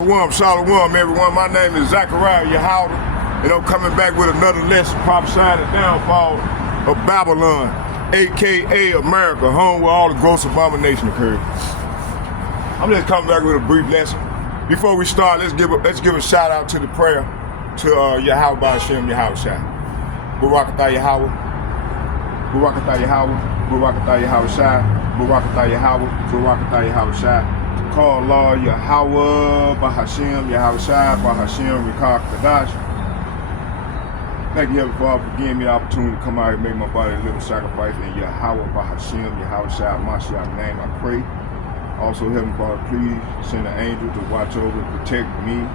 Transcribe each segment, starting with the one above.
Shalom, everyone. My name is Zachariah Yahweh, and I'm coming back with another lesson prophesying the downfall of Babylon, aka America, home where all the gross abomination occurred. I'm just coming back with a brief lesson. Before we start, let's give a shout out to the prayer to Yahweh Ba'Shem Yahweh Shai. Barakatah Yahweh, Barakatah Yahweh, Barakatah Yahweh Shai, Barakatah Yahweh, Barakatah Yahweh Shai. Call Allah Yahweh Ba'Hashem Yahweh Shai Ba'Hashem Rikah Kadash. Thank you, Heavenly Father, for giving me the opportunity to come out and make my body a living sacrifice in Yahweh Ba'Hashem Yahweh Shai Mashiach name. I pray. Also, Heavenly Father, please send an angel to watch over and protect me.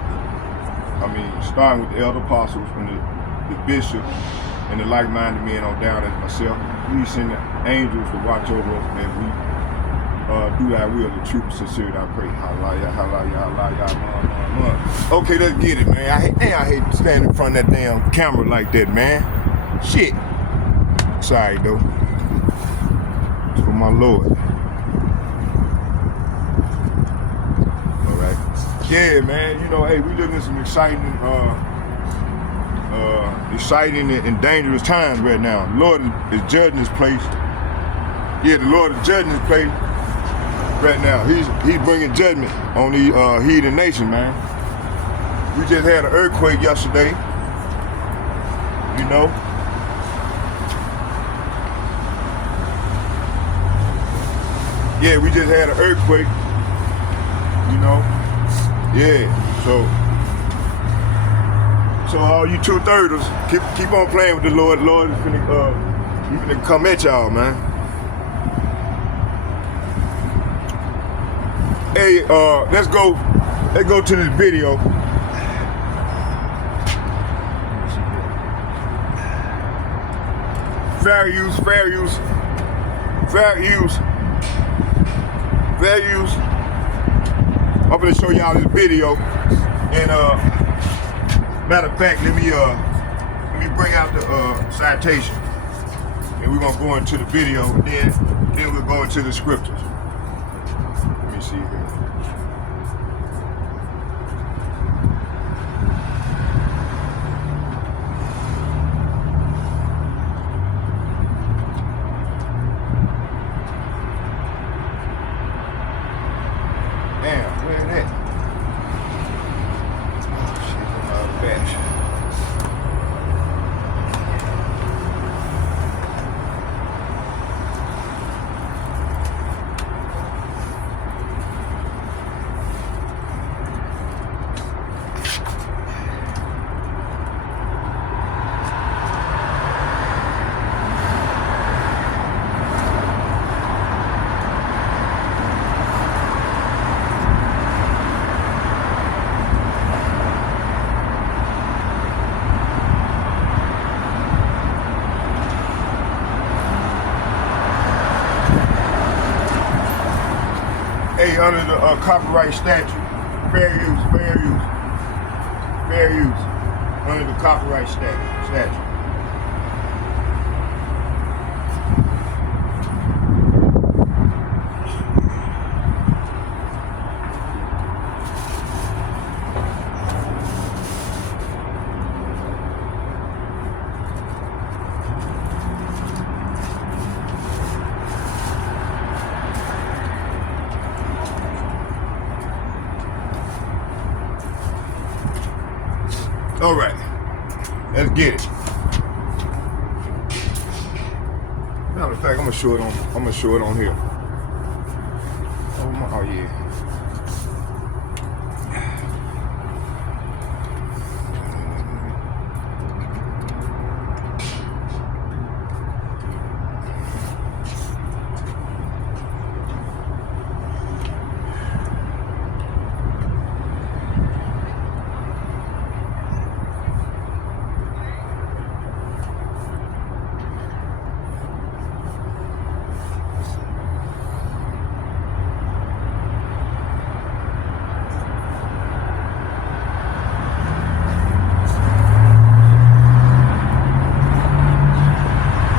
Starting with the elder apostles and the bishop and the like-minded men on down as myself. Please send the angels to watch over us as we do thy will, the truth and sincerity, I pray. Hallelujah, hallelujah, hallelujah. Okay, let's get it, man. I hate to stand in front of that damn camera like that, man. Shit. Sorry, though. It's for my Lord. All right. Yeah, man. You know, hey, we living in some exciting and dangerous times right now. The Lord is judging this place. Yeah, the Lord is judging this place. Right now, he's bringing judgment on the heathen nation, man. We just had an earthquake yesterday, you know. Yeah, we just had an earthquake, you know. Yeah, so all you two-thirders, keep on playing with the Lord. The Lord is finna come at y'all, man. Hey, let's go to this video. Fair use. I'm gonna show y'all this video. And matter of fact, let me bring out the citation. And we're gonna go into the video, and then we'll go into the scriptures. Let me see here. Damn, where that? Oh shit, I'm bash. Hey, under the copyright statute, fair use, under the copyright statute. All right, let's get it. Matter of fact, I'm gonna show it on here. Oh yeah.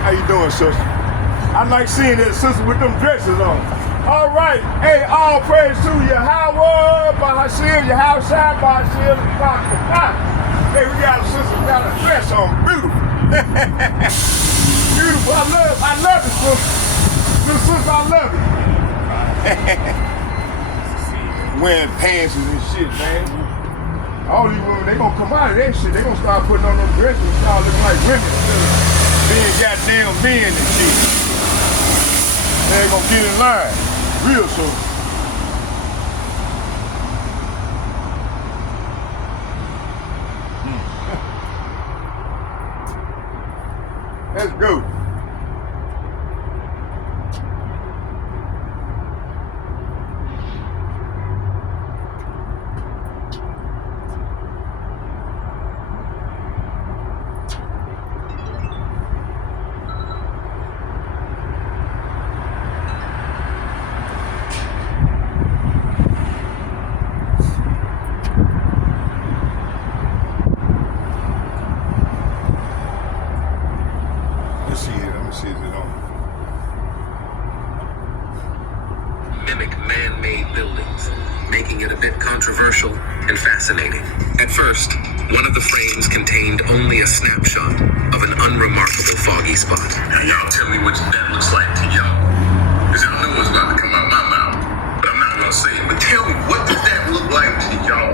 How you doing, sister? I like seeing that sister with them dresses on. All right. Hey, all praise to Yahweh, Bahashil, Yahweh, Bahashil, Hey, we got a sister got a dress on. Beautiful. Beautiful. I love it, sister. Sister, I love it. Wearing pants and shit, man. All these women, they gonna come out of that shit. They gonna start putting on those dresses and start looking like women instead of being goddamn men and shit. They ain't gonna get in line real soon. Let's go. Controversial and fascinating. At first, one of the frames contained only a snapshot of an unremarkable foggy spot. Now y'all tell me what that looks like to y'all. Because y'all know what's about to come out my mouth. But I'm not going to say it. But tell me, what does that look like to y'all?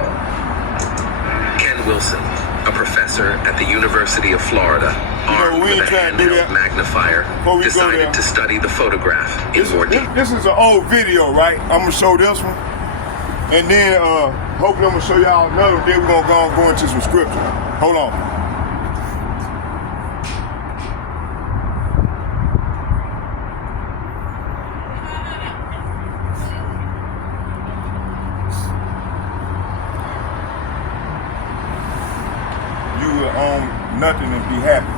Ken Wilson, a professor at the University of Florida, armed with a handheld magnifier, decided to study the photograph in more detail. This is an old video, right? I'm going to show this one. And then, hopefully I'm gonna show y'all another. Then we're gonna go into some scripture. Hold on. You will own nothing and be happy.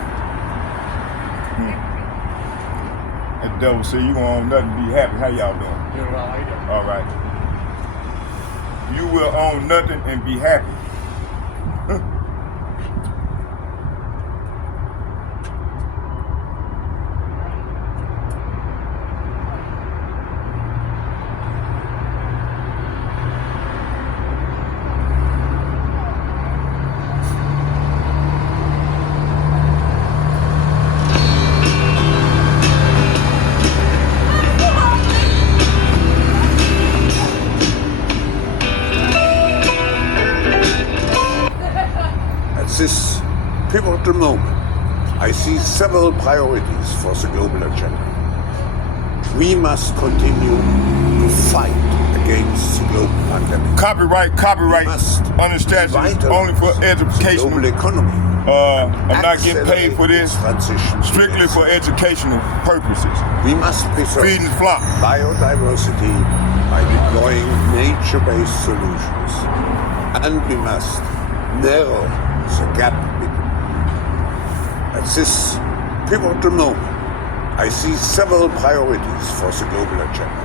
That devil said you gonna own nothing and be happy. How y'all doing? All right. You will own nothing and be happy. This pivotal moment, I see several priorities for the global agenda. We must continue to fight against the global pandemic. Copyright understands only for educational. Global economy. I'm not getting paid for this. Strictly for educational purposes. We must preserve feeding flock biodiversity by deploying nature-based solutions, and we must narrow the gap between. At this pivotal moment, I see several priorities for the global agenda.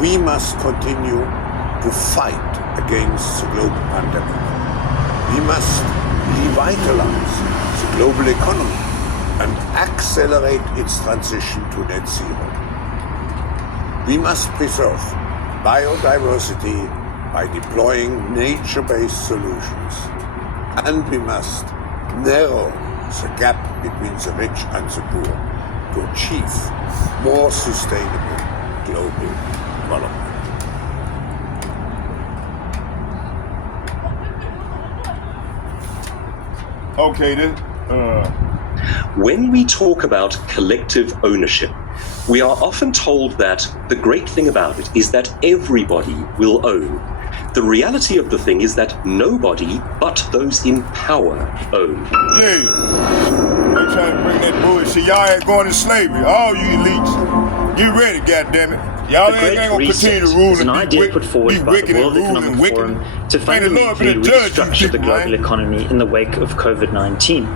We must continue to fight against the global pandemic. We must revitalize the global economy and accelerate its transition to net zero. We must preserve biodiversity by deploying nature-based solutions. And we must narrow the gap between the rich and the poor to achieve more sustainable global development. Okay, When we talk about collective ownership, we are often told that the great thing about it is that everybody will own. The reality of the thing is that nobody but those in power own. Yeah, they trying to bring that bullshit. Y'all ain't going to slavery. All you elites, get ready, goddammit. Y'all ain't gonna continue to rule is an idea put forward by the World Economic Forum to fundamentally restructure the global economy in the wake of COVID-19.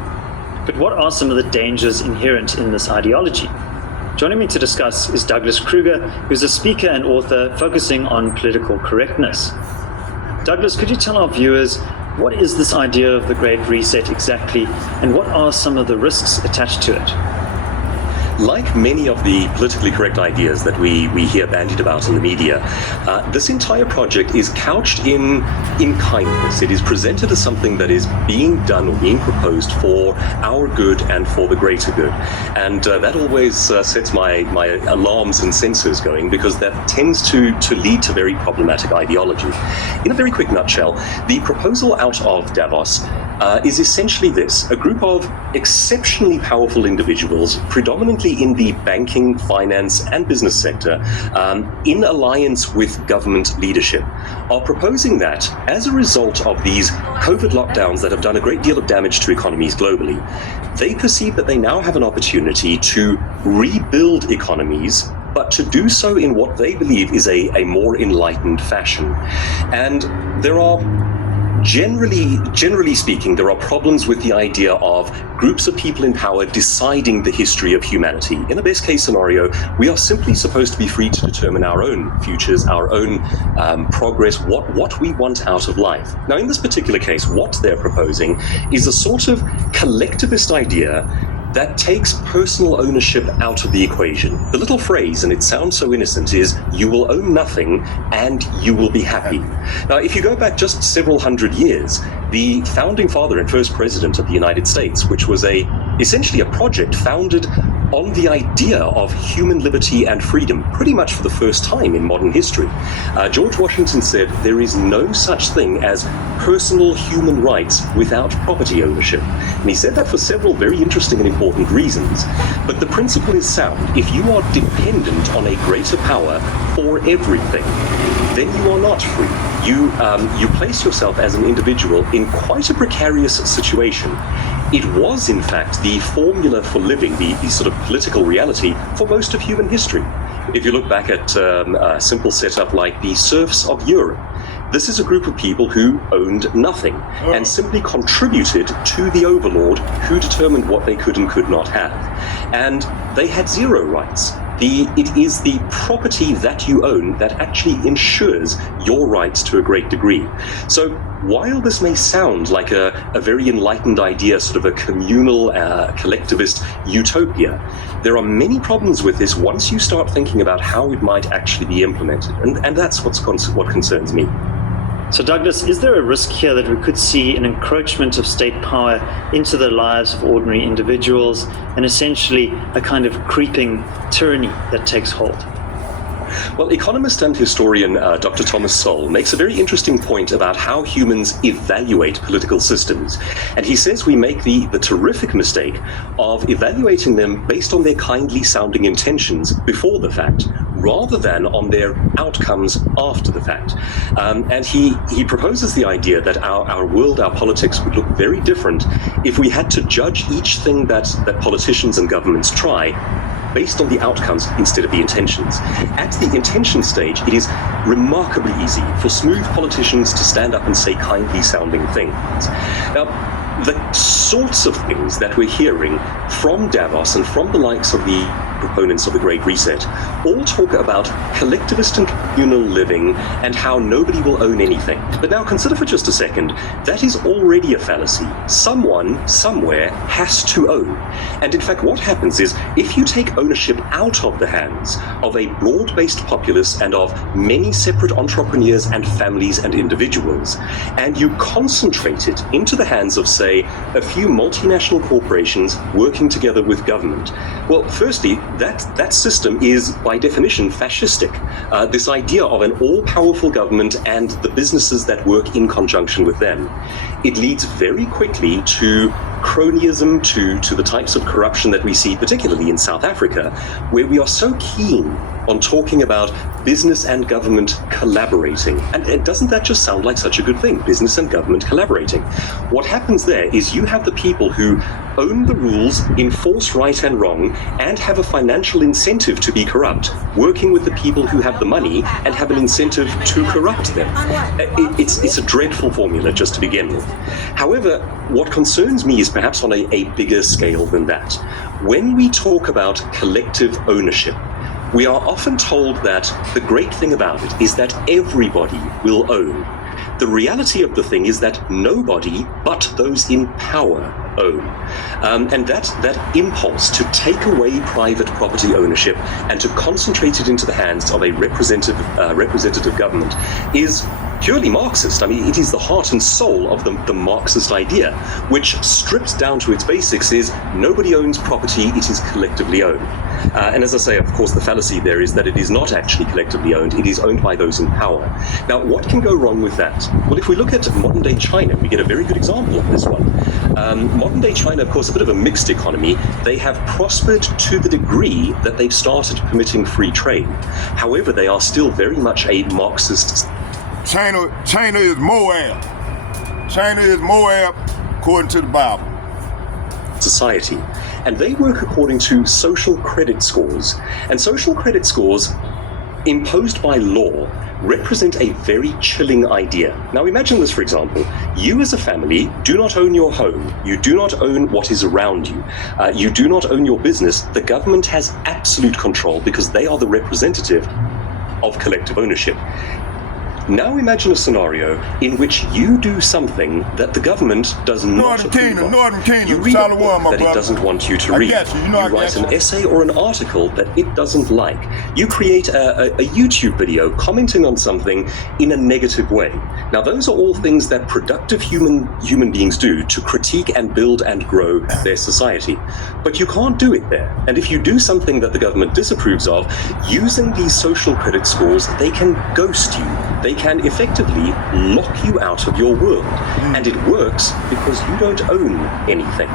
But what are some of the dangers inherent in this ideology? Joining me to discuss is Douglas Kruger, who's a speaker and author focusing on political correctness. Douglas, could you tell our viewers, what is this idea of the Great Reset exactly, and what are some of the risks attached to it? like many of the politically correct ideas that we hear bandied about in the media, this entire project is couched in kindness. It is presented as something that is being done or being proposed for our good and for the greater good. And that always sets my alarms and sensors going, because that tends to lead to very problematic ideology. In a very quick nutshell, the proposal out of Davos is essentially this: a group of exceptionally powerful individuals, predominantly in the banking, finance, and business sector, in alliance with government leadership, are proposing that as a result of these COVID lockdowns that have done a great deal of damage to economies globally, they perceive that they now have an opportunity to rebuild economies, but to do so in what they believe is a more enlightened fashion. And there are Generally speaking, there are problems with the idea of groups of people in power deciding the history of humanity. In a best case scenario, we are simply supposed to be free to determine our own futures, our own progress, what we want out of life. Now, in this particular case, what they're proposing is a sort of collectivist idea that takes personal ownership out of the equation. The little phrase, and it sounds so innocent, is "you will own nothing and you will be happy." Now, if you go back just several hundred years, the founding father and first president of the United States, which was essentially a project founded on the idea of human liberty and freedom, pretty much for the first time in modern history. George Washington said, "There is no such thing as personal human rights without property ownership." And he said that for several very interesting and important reasons. But the principle is sound. If you are dependent on a greater power for everything, then you are not free. You place yourself as an individual in quite a precarious situation. It was, in fact, the formula for living, the sort of political reality for most of human history. If you look back at a simple setup like the serfs of Europe, this is a group of people who owned nothing and simply contributed to the overlord who determined what they could and could not have. And they had zero rights. It is the property that you own that actually ensures your rights to a great degree. So while this may sound like a very enlightened idea, sort of a communal, collectivist utopia, there are many problems with this once you start thinking about how it might actually be implemented. And that's what concerns me. So Douglas, is there a risk here that we could see an encroachment of state power into the lives of ordinary individuals and essentially a kind of creeping tyranny that takes hold? Well, economist and historian Dr. Thomas Sowell makes a very interesting point about how humans evaluate political systems. And he says we make the terrific mistake of evaluating them based on their kindly sounding intentions before the fact, rather than on their outcomes after the fact. And he proposes the idea that our world, our politics would look very different if we had to judge each thing that politicians and governments try based on the outcomes instead of the intentions. At the intention stage, it is remarkably easy for smooth politicians to stand up and say kindly sounding things. Now, the sorts of things that we're hearing from Davos and from the likes of the proponents of the Great Reset all talk about collectivist and communal living and how nobody will own anything. But now consider for just a second, that is already a fallacy. Someone, somewhere, has to own. And in fact, what happens is, if you take ownership out of the hands of a broad-based populace and of many separate entrepreneurs and families and individuals, and you concentrate it into the hands of, say, a few multinational corporations working together with government, well, firstly, that system is, by definition, fascistic. This idea of an all-powerful government and the businesses that work in conjunction with them. It leads very quickly to cronyism, to the types of corruption that we see, particularly in South Africa, where we are so keen on talking about business and government collaborating. And doesn't that just sound like such a good thing? Business and government collaborating. What happens there is you have the people who own the rules, enforce right and wrong, and have a financial incentive to be corrupt, working with the people who have the money and have an incentive to corrupt them. It's a dreadful formula just to begin with. However, what concerns me is perhaps on a bigger scale than that. When we talk about collective ownership, we are often told that the great thing about it is that everybody will own. The reality of the thing is that nobody but those in power own. And that impulse to take away private property ownership and to concentrate it into the hands of a representative government is purely Marxist. I mean, it is the heart and soul of the Marxist idea, which stripped down to its basics is nobody owns property, it is collectively owned. And as I say, of course, the fallacy there is that it is not actually collectively owned, it is owned by those in power. Now, what can go wrong with that? Well, if we look at modern-day China, we get a very good example of this one. Modern-day China, of course, a bit of a mixed economy. They have prospered to the degree that they've started permitting free trade. However, they are still very much a Marxist. China is Moab. China is Moab, according to the Bible. Society. And they work according to social credit scores. And social credit scores imposed by law represent a very chilling idea. Now imagine this, for example. You as a family do not own your home. You do not own what is around you. You do not own your business. The government has absolute control because they are the representative of collective ownership. Now imagine a scenario in which you do something that the government does not approve of. You read a book that it doesn't want you to read. You write an essay or an article that it doesn't like. You create a YouTube video commenting on something in a negative way. Now those are all things that productive human beings do to critique and build and grow their society. But you can't do it there. And if you do something that the government disapproves of, using these social credit scores, they can ghost you. They can effectively lock you out of your world. And it works because you don't own anything.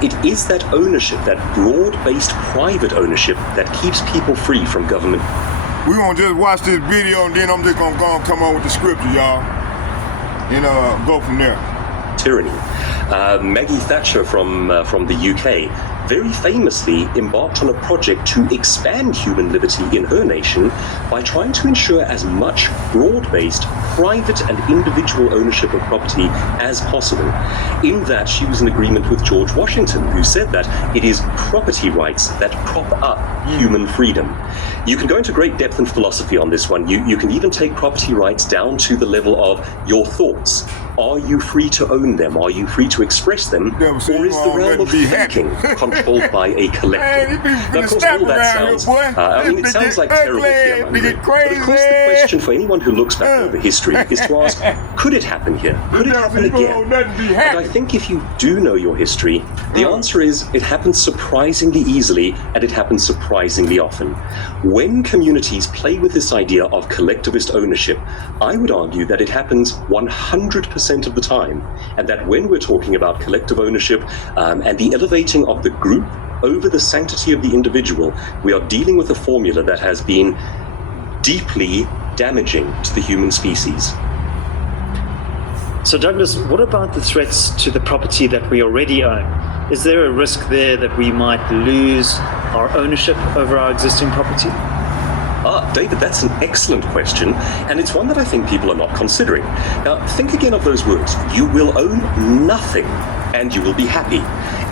It is that ownership, that broad-based private ownership, that keeps people free from government. We're going to just watch this video and then I'm just going to come on with the scripture, y'all. And go from there. Tyranny. Maggie Thatcher from the UK very famously embarked on a project to expand human liberty in her nation by trying to ensure as much broad-based, private and individual ownership of property as possible. In that, she was in agreement with George Washington, who said that it is property rights that prop up human freedom. You can go into great depth and philosophy on this one. You can even take property rights down to the level of your thoughts. Are you free to own them? Are you free to express them? Or is the realm of thinking controlled by a collective? Now, of course, all that sounds, it sounds like terrible fear-mongering. But of course, the question for anyone who looks back over history is to ask, could it happen here? Could it happen again? And I think if you do know your history, the answer is it happens surprisingly easily and it happens surprisingly often. When communities play with this idea of collectivist ownership, I would argue that it happens 100% of the time, and that when we're talking about collective ownership and the elevating of the group over the sanctity of the individual, we are dealing with a formula that has been deeply damaging to the human species. So Douglas, what about the threats to the property that we already own? Is there a risk there that we might lose our ownership over our existing property? David, that's an excellent question, and it's one that I think people are not considering. Now, think again of those words. You will own nothing, and you will be happy.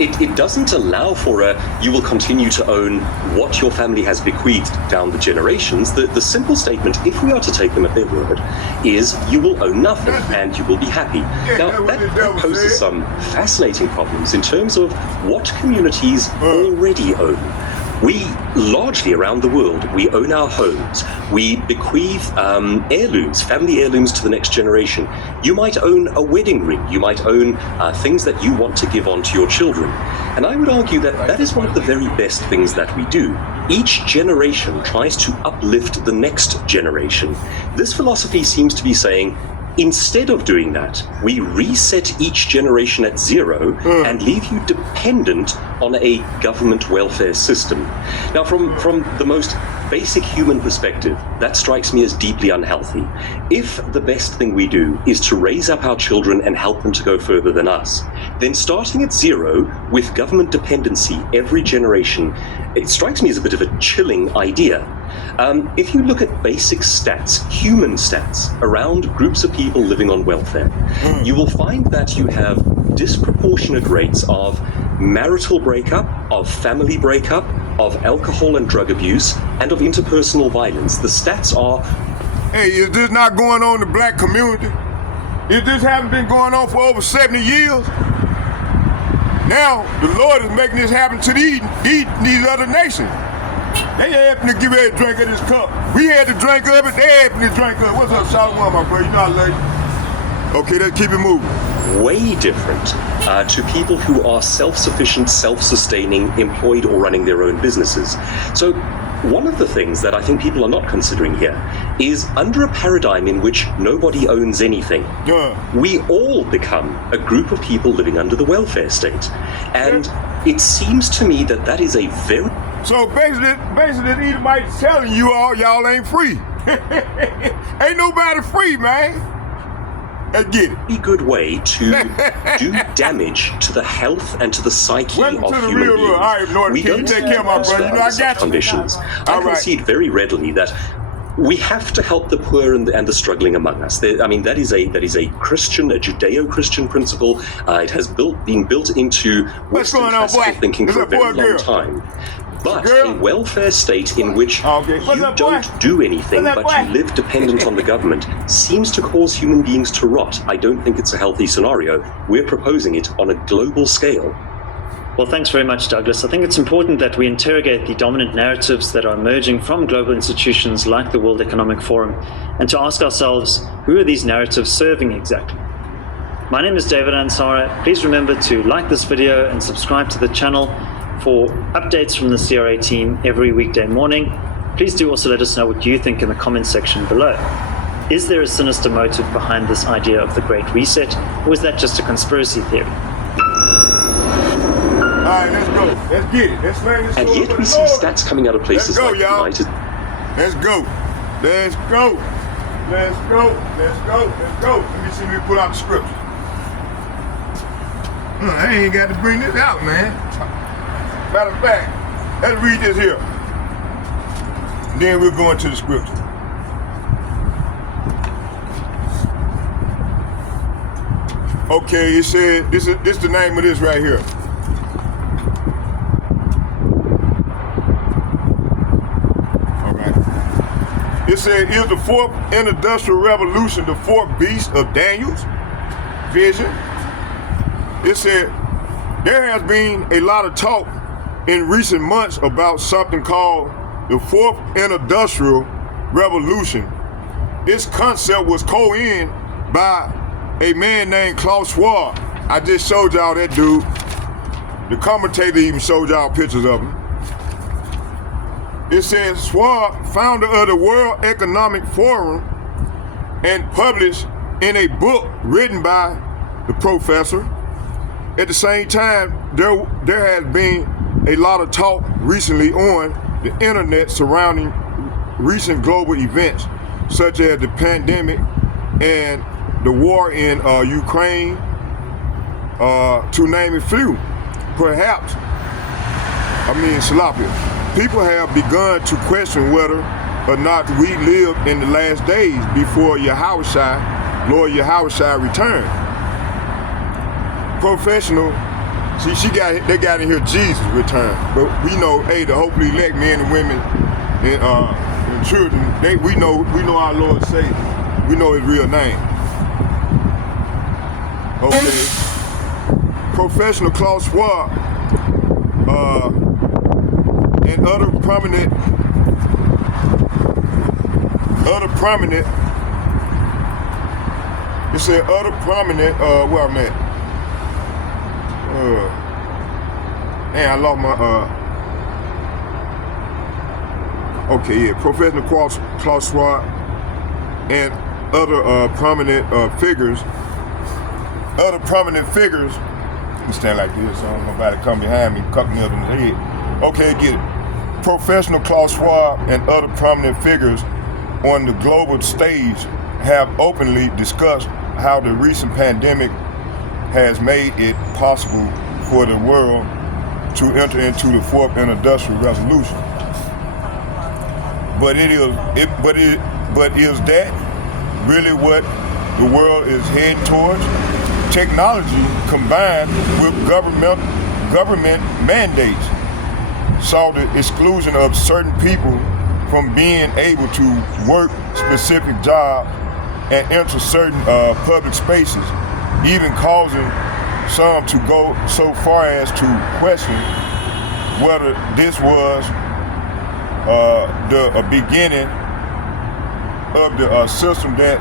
It doesn't allow for you will continue to own what your family has bequeathed down the generations. The simple statement, if we are to take them at their word, is you will own nothing, and you will be happy. Now, that poses some fascinating problems in terms of what communities already own. We, largely around the world, we own our homes. We bequeath heirlooms, family heirlooms to the next generation. You might own a wedding ring. You might own things that you want to give on to your children. And I would argue that that is one of the very best things that we do. Each generation tries to uplift the next generation. This philosophy seems to be saying, instead of doing that, we reset each generation at zero and leave you dependent on a government welfare system. Now, from the most basic human perspective, that strikes me as deeply unhealthy. If the best thing we do is to raise up our children and help them to go further than us, then starting at zero with government dependency every generation, it strikes me as a bit of a chilling idea. If you look at basic stats, human stats, around groups of people living on welfare, you will find that you have disproportionate rates of marital breakup, of family breakup, of alcohol and drug abuse, and of interpersonal violence. The stats are... Hey, is this not going on in the black community? If this haven't been going on for over 70 years? Now the Lord is making this happen to these other nations. They happen to give a drink of this cup. We had to drink of it. They happen to drink of it. What's up, Solomon, my brother? You know I love you. Okay, let's keep it moving. Way different to people who are self-sufficient, self-sustaining, employed or running their own businesses. So one of the things that I think people are not considering here is under a paradigm in which nobody owns anything, we all become a group of people living under the welfare state. And it seems to me that that is a very... So basically the Edomites telling you all, y'all ain't free. Ain't nobody free, man. Let's get it. A good way to do damage to the health and to the psyche of human beings. All right, Lord, we don't take care of my brother. You know I got you. Conditions. I concede very readily that we have to help the poor and the struggling among us. That is a Christian, a Judeo-Christian principle. It has been built into Western classical thinking for a very long time. But a welfare state in which you don't do anything but you live dependent on the government seems to cause human beings to rot. I don't think it's a healthy scenario. We're proposing it on a global scale. Well, thanks very much, Douglas. I think it's important that we interrogate the dominant narratives that are emerging from global institutions like the World Economic Forum and to ask ourselves, who are these narratives serving exactly? My name is David Ansara. Please remember to like this video and subscribe to the channel for updates from the CRA team every weekday morning. Please do also let us know what you think in the comments section below. Is there a sinister motive behind this idea of the Great Reset, or is that just a conspiracy theory? All right, let's go. Let's get it. Let's land this. And yet we see stats coming out of places like the United. Let's go. Let's go. Let's go. Let's go. Let's go. Let me see if we pull out the scripture. I ain't got to bring this out, man. Matter of fact, let's read this here. Then we'll go into the scripture. Okay, it said, this is the name of this right here. All right. It said, is the fourth industrial revolution the fourth beast of Daniel's vision? It said, there has been a lot of talk in recent months about something called the fourth industrial revolution. This concept was coined by a man named Klaus Schwab. I just showed y'all that dude. The commentator even showed y'all pictures of him. It says Schwab, founder of the World Economic Forum, and published in a book written by the professor. At the same time, there has been a lot of talk recently on the internet surrounding recent global events, such as the pandemic and the war in Ukraine, to name a few. Perhaps, Salapia, people have begun to question whether or not we live in the last days before Yahushua, Lord Yahushua returned. Professional, see, they got in here Jesus returned, but we know, hey, the hopefully elect men and women and children, we know our Lord Savior. We know his real name. Okay. Professional Klaus Schwab and other prominent, it said other prominent, where I'm at. Man, I lost my, okay, yeah, Professional Klaus Schwab and other prominent figures, let me stand like this so I don't know nobody come behind me, cut me up in the head. Okay, get it. Professional Klaus Schwab and other prominent figures on the global stage have openly discussed how the recent pandemic has made it possible for the world to enter into the fourth industrial revolution. But is that really what the world is heading towards? Technology combined with government mandates saw the exclusion of certain people from being able to work specific jobs and enter certain public spaces, even causing some to go so far as to question whether this was the beginning of the system that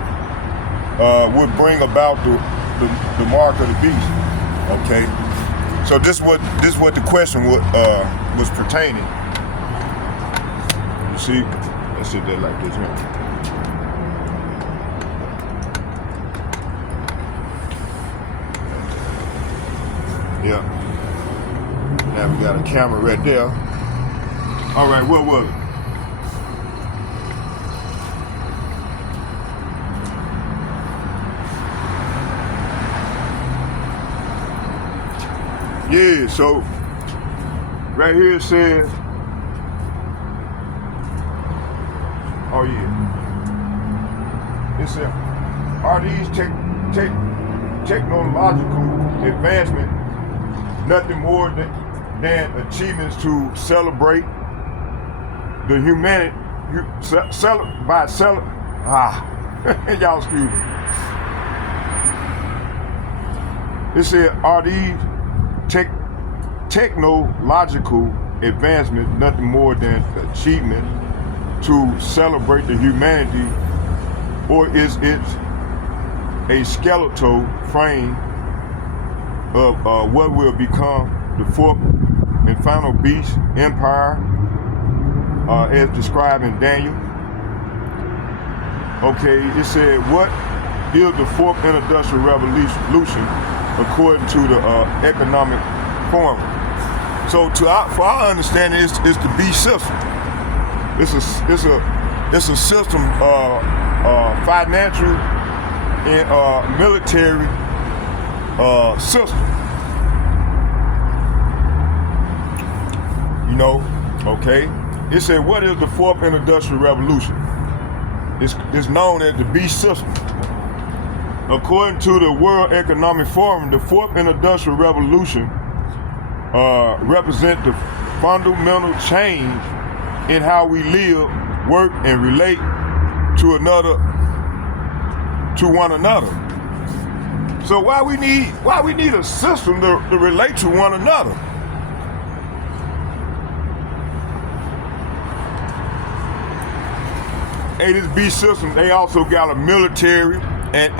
would bring about the mark of the beast. Okay, so this what the question was pertaining. You see, let's sit there like this here. Yeah. Now we got a camera right there. All right, what was it? Yeah, so right here it says, oh yeah, it says, are these technological advancements nothing more than achievements to celebrate the humanity, y'all excuse me. It said, are these technological advancements nothing more than achievement to celebrate the humanity, or is it a skeletal frame of what will become the fourth and final beast empire, as described in Daniel? Okay, it said, what is the fourth industrial revolution according to the economic forum? So for our understanding, it's the beast system. It's a system, financial and military system. You know, okay? It said, what is the fourth industrial revolution? It's known as the beast system. According to the World Economic Forum, the fourth industrial revolution represents the fundamental change in how we live, work, and relate to one another. So why we need a system to relate to one another? Hey, this beast system, they also got a military and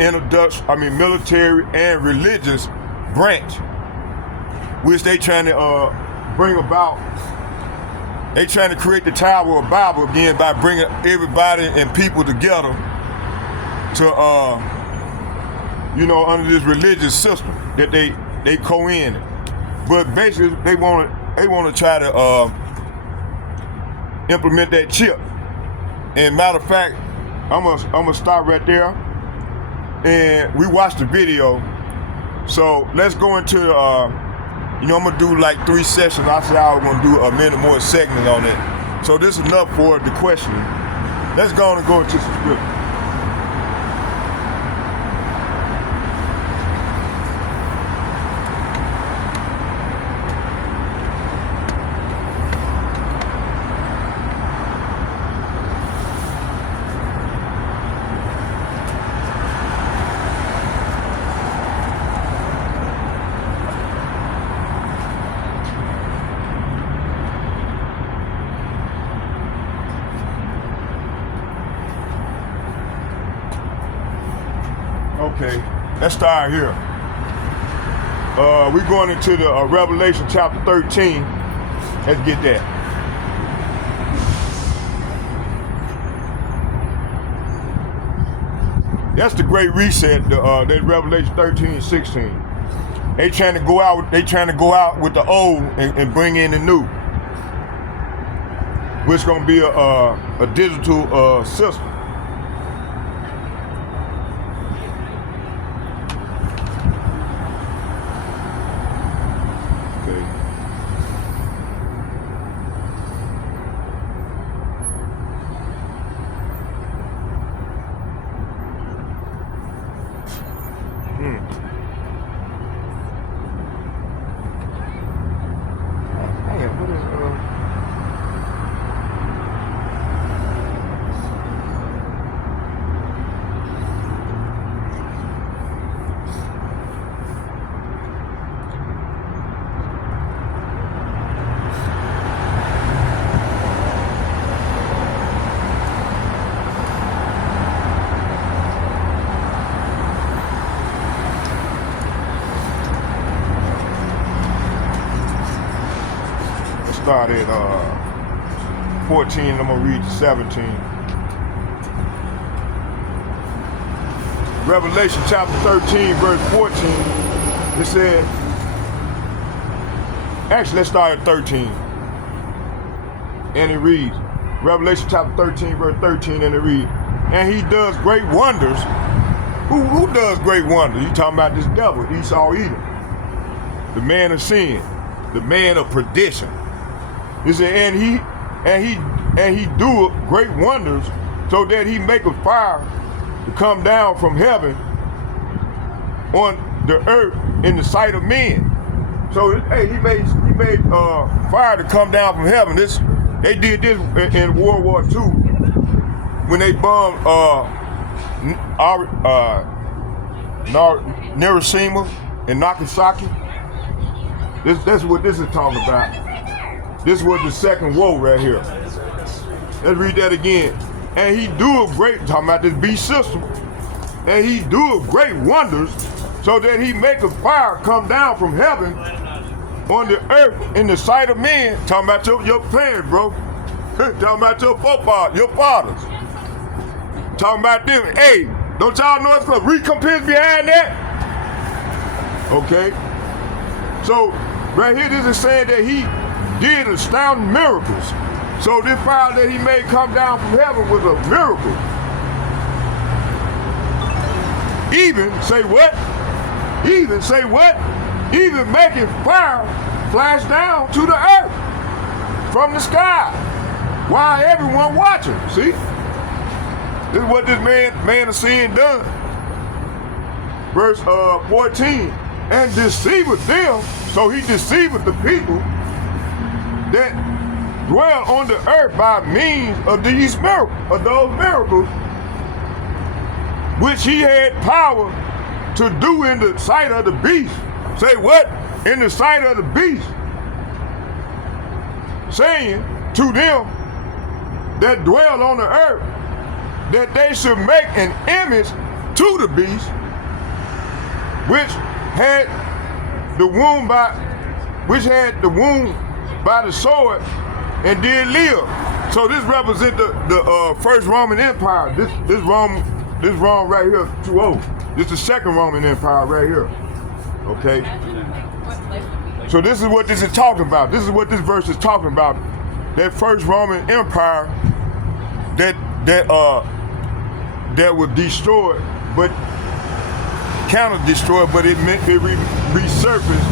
military and religious branch, which they trying to bring about. They trying to create the Tower of Babel again by bringing everybody and people together to, under this religious system that they co-in. But basically, they want to try to implement that chip. And matter of fact, I'm gonna stop right there, and we watched the video. So let's go into I'm gonna do like 3 sessions. I said I was gonna do a minute more segment on it. So this is enough for the questioning. Let's go on and go into some scripture. Okay, let's start here. We're going into the Revelation chapter 13. Let's get that. That's the Great Reset. That Revelation 13 and 16. They trying to go out with the old and bring in the new, which is gonna be a digital system. start at 14 and I'm gonna read to 17. Revelation chapter 13, verse 14, it said, actually let's start at 13. And it reads, Revelation chapter 13, verse 13, and it reads, and he does great wonders. Who does great wonders? You talking about this devil, Esau Edom, the man of sin, the man of perdition. He said, and he doeth great wonders, so that he maketh fire to come down from heaven on the earth in the sight of men. So hey, he made fire to come down from heaven. They did this in World War II when they bombed Hiroshima and Nagasaki. That's what this is talking about. This was the second war right here. Let's read that again. And he doeth great, talking about this beast system, and he doeth great wonders, so that he maketh fire come down from heaven on the earth in the sight of men. Talking about your parents, bro. Talking about your forefathers, your fathers. Talking about them. Hey, don't y'all know it's a recompense behind that? Okay. So right here, this is saying that he did astounding miracles. So this fire that he made come down from heaven was a miracle. Even making fire flash down to the earth from the sky while everyone watching. See? This is what this man of sin done. Verse 14, and deceiveth them, so he deceiveth the people that dwell on the earth by means of those miracles, which he had power to do in the sight of the beast. Say what? In the sight of the beast. Saying to them that dwell on the earth, that they should make an image to the beast, which had the wound by the sword and did live. So this represents the first Roman Empire. This Rome right here, 2-0. This is the second Roman Empire right here. Okay. So this is what this is talking about. This is what this verse is talking about. That first Roman Empire that was destroyed, but counter-destroyed, but it resurfaced,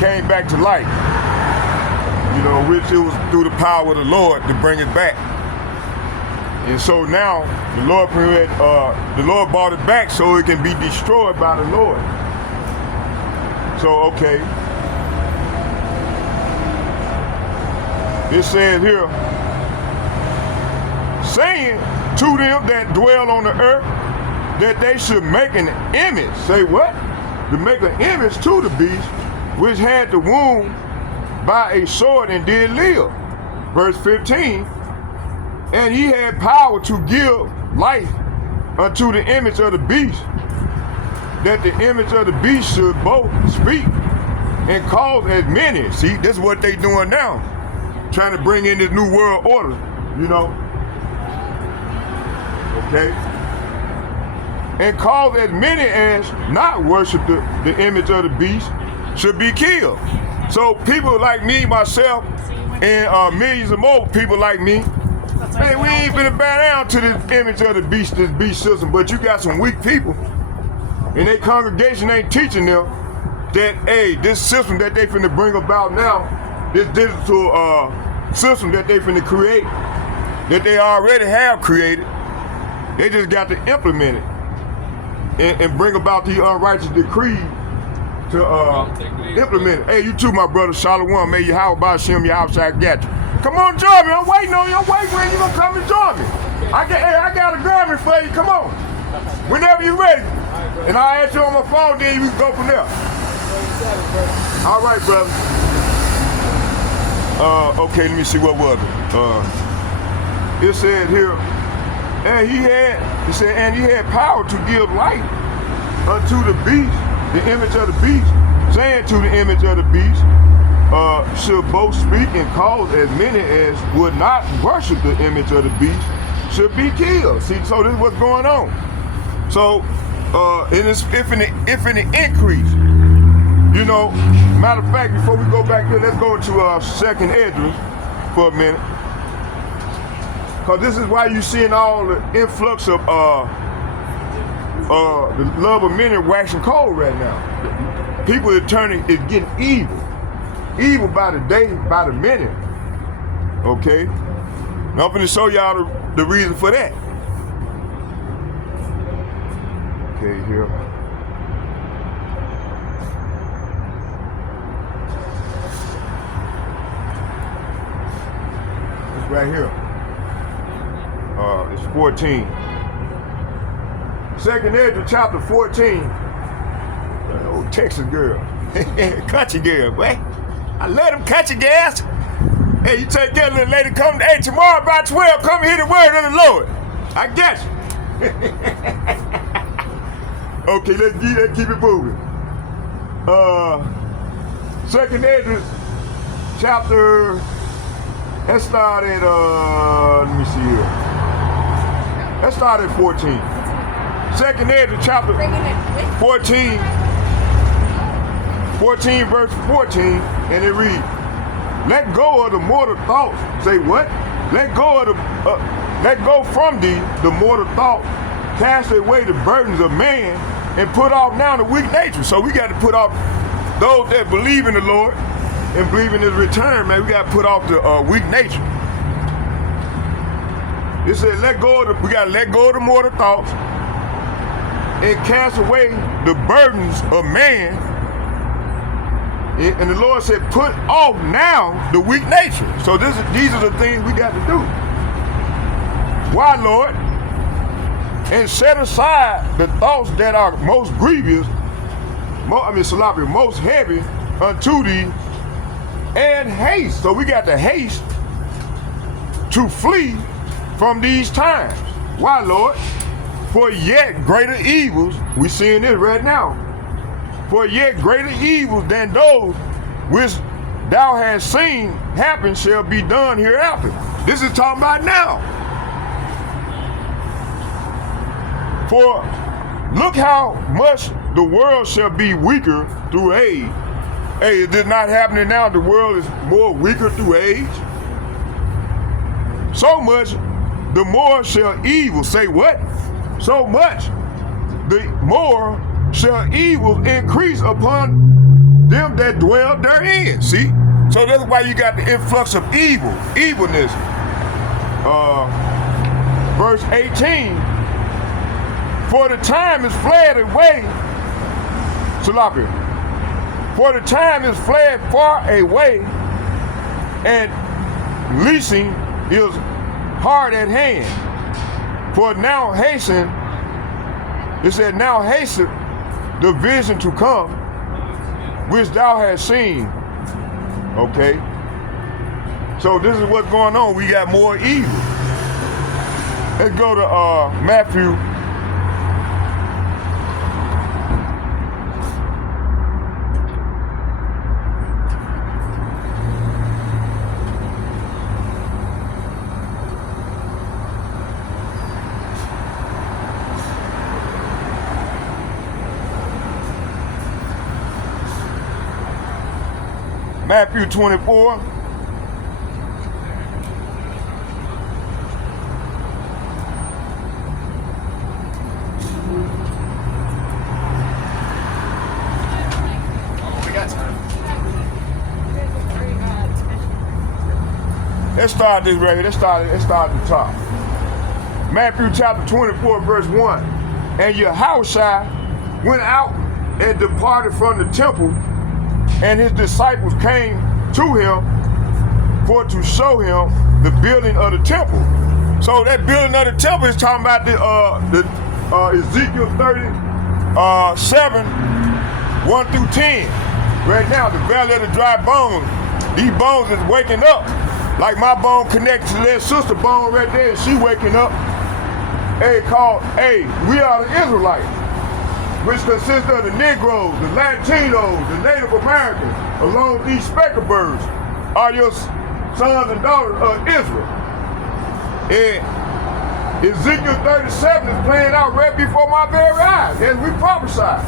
came back to life. You know, which it was through the power of the Lord to bring it back. And so now the Lord brought it back so it can be destroyed by the Lord. So okay. It says here, saying to them that dwell on the earth, that they should make an image. Say what? To make an image to the beast, which had the wound by a sword and did live. Verse 15, and he had power to give life unto the image of the beast, that the image of the beast should both speak and cause as many. See, this is what they doing now, trying to bring in this new world order, you know. Okay. And cause as many as not worship the image of the beast should be killed. So people like me, myself, and millions of more people like me, man, we ain't finna bow down to this image of the beast, this beast system. But you got some weak people, and their congregation ain't teaching them that, hey, this system that they finna bring about now, this digital system that they finna create, that they already have created, they just got to implement it and bring about the unrighteous decree to implement it. Hey, you too, my brother, Shalom. May you how about Shem, your outside got you. Come on, join me. I'm waiting on you. I'm waiting when you gonna come and join me. I got a garment for you. Come on. Whenever you're ready. And I'll ask you on my phone, then we can go from there. All right, brother. Okay, let me see, what was it? It said here, and he had power to give life unto the beast, the image of the beast, saying to the image of the beast, should both speak and cause as many as would not worship the image of the beast should be killed. See, so this is what's going on. So, and it's if in the increase, you know, matter of fact, before we go back there, let's go into Second Esdras for a minute. Because this is why you're seeing all the influx of the love of many waxing cold right now. People is getting evil. Evil by the day, by the minute. Okay? Now I'm going to show y'all the reason for that. Okay, here. It's right here. It's 14. Second Esdras chapter 14. Old Texas girl. Country girl, boy. I love them country girls. Hey, you take that little lady, come, hey, tomorrow about 12, come hear the word of the Lord. I got you. Okay, let's keep it moving. Second Esdras chapter, let's start at, let me see here. Let's start at 14. Second Esdras chapter 14 verse 14, and it reads, let go of the mortal thoughts. Say what? Let go from thee the mortal thought. Cast away the burdens of man and put off now the weak nature. So we got to put off those that believe in the Lord and believe in his return, man. We got to put off the weak nature. It said, we got to let go of the mortal thoughts and cast away the burdens of man. And the Lord said, put off now the weak nature. So these are the things we got to do. Why, Lord? And set aside the thoughts that are most grievous, most heavy unto thee, and haste. So we got to haste to flee from these times. Why, Lord? For yet greater evils, we seeing this right now. For yet greater evils than those which thou hast seen happen shall be done hereafter. This is talking about now. For look how much the world shall be weaker through age. Hey, is this not happening now? The world is more weaker through age. So much the more shall evil. Say what? So much the more shall evil increase upon them that dwell therein. See? So that's why you got the influx of evilness. Verse 18, for the time is fled away, Salapia, for the time is fled far away, and leasing is hard at hand. For now hasten, it said, now hasten the vision to come, which thou hast seen. Okay? So this is what's going on. We got more evil. Let's go to Matthew. Matthew 24. Let's start this right here. Let's start at the top. Matthew chapter 24, verse 1. And Yahushua went out and departed from the temple, and his disciples came to him for to show him the building of the temple. So that building of the temple is talking about the Ezekiel 37, 1 through 10. Right now, the valley of the dry bones. These bones is waking up. Like my bone connected to that sister bone right there, and she waking up. We are the Israelites. which consists of the Negroes, the Latinos, the Native Americans, along with these speckled birds, are your sons and daughters of Israel. And Ezekiel 37 is playing out right before my very eyes, as we prophesied.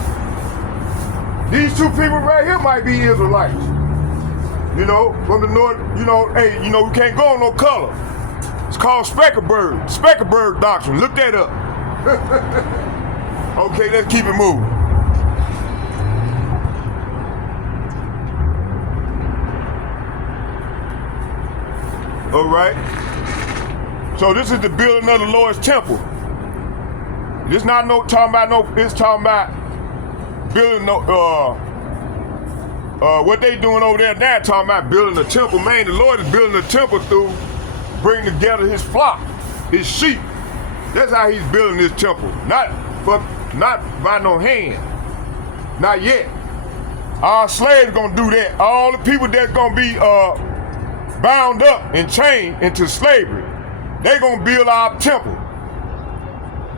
These two people right here might be Israelites. You know, from the north, you know, hey, you know, we can't go on no color. It's called speckled bird doctrine. Look that up. Okay, let's keep it moving. All right. So this is the building of the Lord's temple. This not no talking about no. It's talking about building no. What they doing over there now? Talking about building a temple. Man, the Lord is building a temple through bringing together His flock, His sheep. That's how He's building this temple. Not by no hand. Not yet. Our slaves gonna do that. All the people that's gonna be bound up and chained into slavery, they gonna build our temple.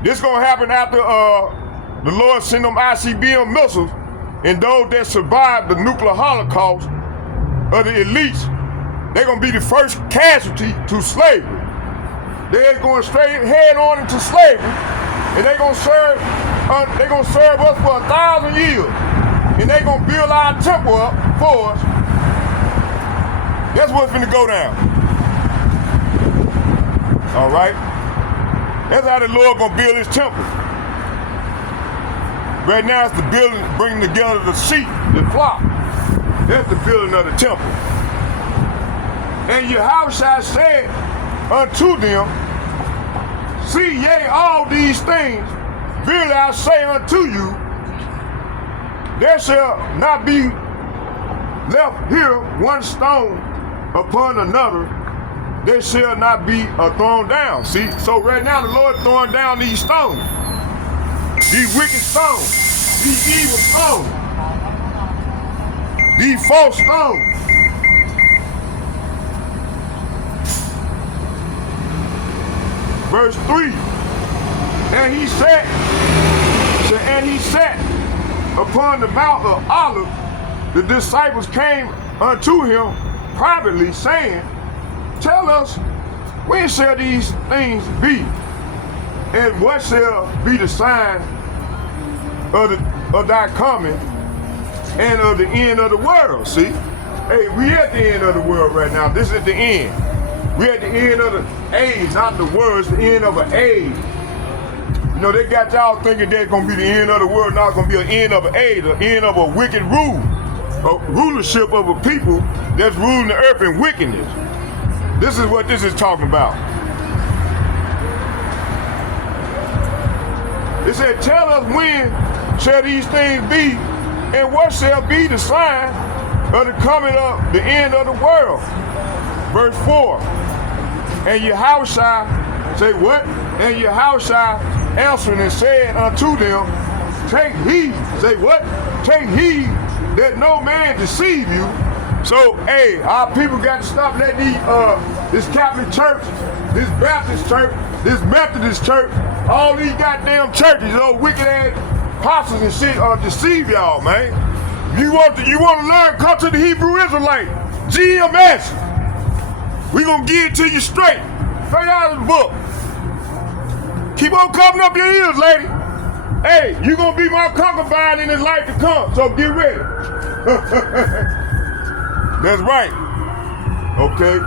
This gonna happen after the Lord send them ICBM missiles, and those that survived the nuclear holocaust of the elites, they gonna be the first casualty to slavery. They're going straight head on into slavery, and they're gonna serve us for 1,000 years, and they're gonna build our temple up for us. That's what's gonna go down. All right? That's how the Lord gonna build His temple. Right now it's the building, bringing together the sheep, the flock. That's the building of the temple. And Yahushua said unto them, see, yea, all these things, verily I say unto you, there shall not be left here one stone upon another, there shall not be thrown down. See, so right now the Lord throwing down these stones, these wicked stones, these evil stones, these false stones. Verse 3, and he sat upon the Mount of Olives. The disciples came unto him privately, saying, tell us, when shall these things be? And what shall be the sign of thy coming and of the end of the world? See? Hey, we at the end of the world right now. This is the end. We at the end of the age, not the world, it's the end of an age. You know, they got y'all thinking that's gonna be the end of the world, not gonna be an end of an age, an end of a wicked rule, a rulership of a people that's ruling the earth in wickedness. This is what this is talking about. It said, tell us when shall these things be, and what shall be the sign of the coming of the end of the world? Verse 4, and Yahushua say what? And Yahushua answering and said unto them, take heed, say what? Take heed that no man deceive you. So, hey, our people got to stop letting this Catholic church, this Baptist church, this Methodist church, all these goddamn churches, those wicked ass apostles and shit deceive y'all, man. You want to learn, come to the Hebrew Israelite, GMS. We gonna give it to you straight out of the book. Keep on covering up your ears, lady. Hey, you gonna be my concubine in this life to come, so get ready. That's right. Okay.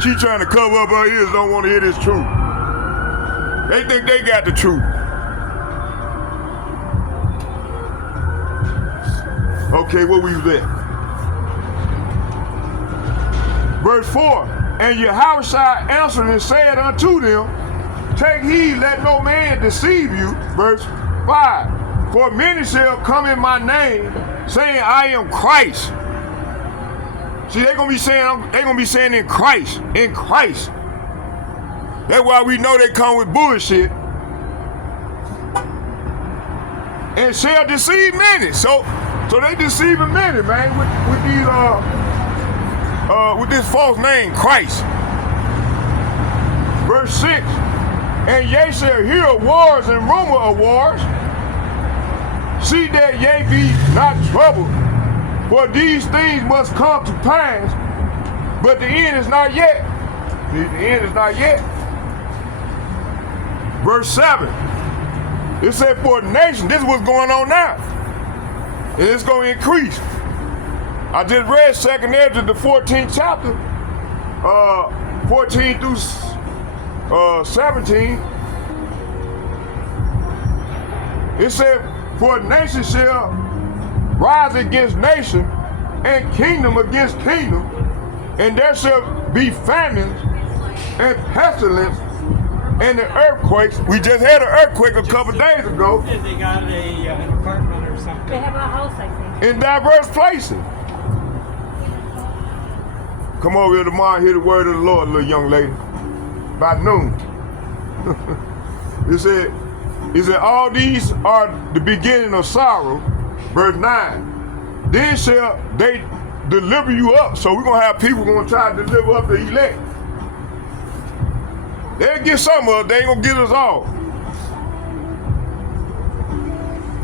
She trying to cover up her ears, don't want to hear this truth. They think they got the truth. Okay, where we was at? Verse 4, and Yahushua answered and said unto them, take heed, let no man deceive you. Verse 5, for many shall come in my name, saying, I am Christ. See, they're gonna be saying in Christ, in Christ. That's why we know they come with bullshit. And shall deceive many. So they deceiving many, man, with this false name, Christ. Verse 6, And ye shall hear of wars and rumor of wars. See that ye be not troubled, for these things must come to pass, but the end is not yet. See, the end is not yet. Verse 7. It said, for a nation, this is what's going on now. And it's going to increase. I just read 2 Ezra, the 14th chapter, 14 through 17. It said, for a nation shall rise against nation, and kingdom against kingdom, and there shall be famines and pestilence and the earthquakes. We just had an earthquake a couple days ago. They got an apartment or something. They have a house, I think. In diverse places. Come over here tomorrow and hear the word of the Lord, little young lady. By noon. It said, all these are the beginning of sorrow. Verse 9. Then shall they deliver you up. So we're going to have people going to try to deliver up the elect. They'll get some of us, they ain't going to get us all.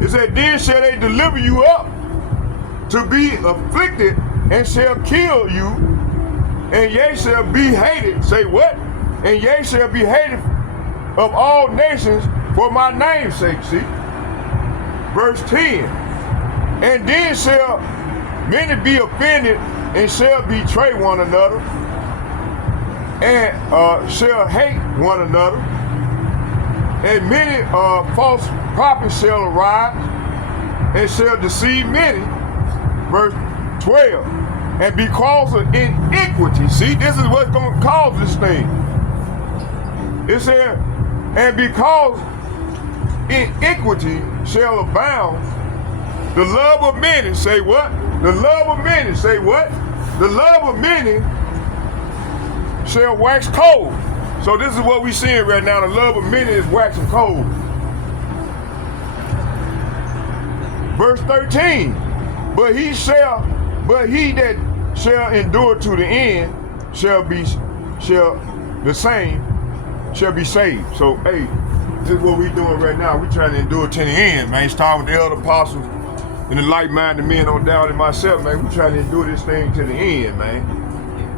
It said, then shall they deliver you up to be afflicted and shall kill you, and ye shall be hated. Say what? And ye shall be hated of all nations for my name's sake. See? Verse 10. And then shall many be offended and shall betray one another, and shall hate one another, and many false prophets shall arise and shall deceive many. Verse 12. And because of iniquity, see, this is what's going to cause this thing. It said, and because iniquity shall abound, the love of many, say what? The love of many, say what? The love of many shall wax cold. So this is what we're seeing right now. The love of many is waxing cold. Verse 13. But he that shall endure to the end shall be saved. So hey, this is what we doing right now. We trying to endure to the end, man. Starting with the elder apostles and the like-minded men on down and myself, man. We trying to endure this thing to the end, man.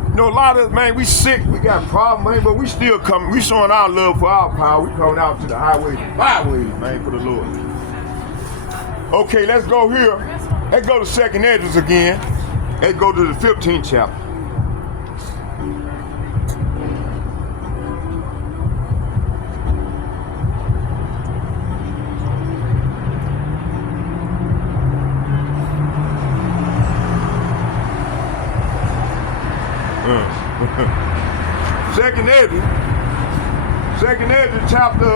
You know, a lot of us, man, we sick, we got problems, man, but we still coming. We showing our love for our power. We coming out to the highways and byways, man, for the Lord. Okay, let's go here. Let's go to 2 Ezra again. Let's go to the 15th chapter. Second Ezra chapter,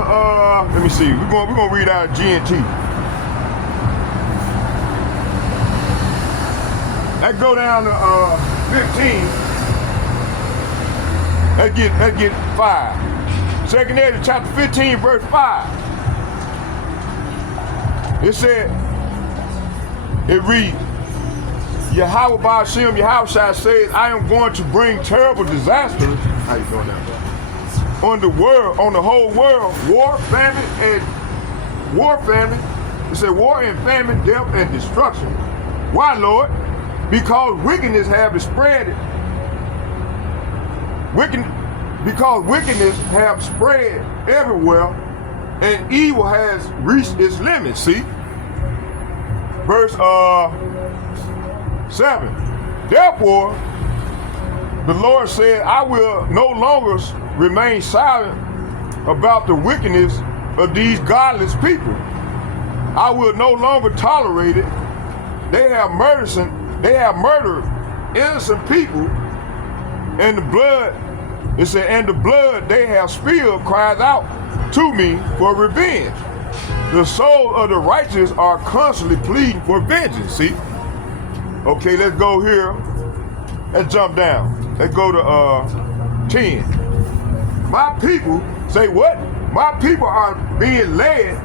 let me see, we're gonna read out GNT. Let's go down to 15. Let's get 5. Second Ezra chapter 15, verse 5. It said, it reads, Yahweh Ba'ashem, Yahushua says, I am going to bring terrible disasters. How you doing now? On the whole world, war, famine. It said war and famine, death and destruction. Why, Lord? Because wickedness have spread. Because wickedness have spread everywhere, and evil has reached its limits. See, verse 7. Therefore, the Lord said, I will no longer remain silent about the wickedness of these godless people. I will no longer tolerate it. They have murdered innocent people, and the blood, it said, and the blood they have spilled cries out to me for revenge. The souls of the righteous are constantly pleading for vengeance. See? Okay, let's go here. Let's jump down. Let's go to 10. My people, say what? My people are being led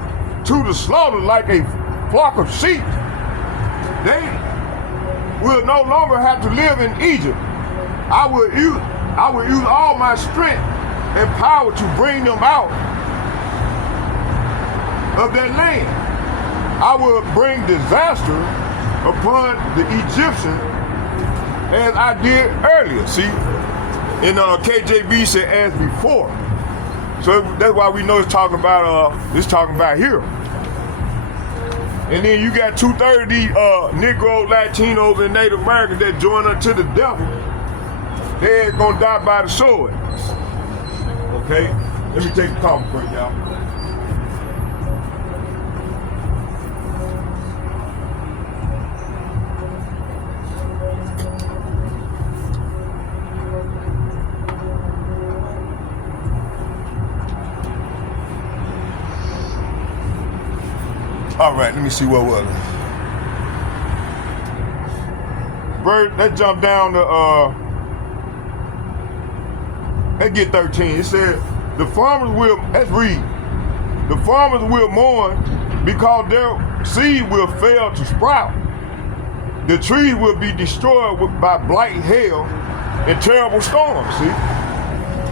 to the slaughter like a flock of sheep. They will no longer have to live in Egypt. I will use all my strength and power to bring them out of that land. I will bring disaster upon the Egyptians as I did earlier. See, in KJV said as before. So that's why we know it's talking about here. And then you got 2/3 of these Negroes, Latinos, and Native Americans that join unto the devil. They're gonna die by the sword. Okay? Let me take the coffee break, y'all. All right, let me see what was it. Bird, let's jump down to let's get 13. It said, let's read. The farmers will mourn because their seed will fail to sprout. The trees will be destroyed by blight, hail, and terrible storms, see?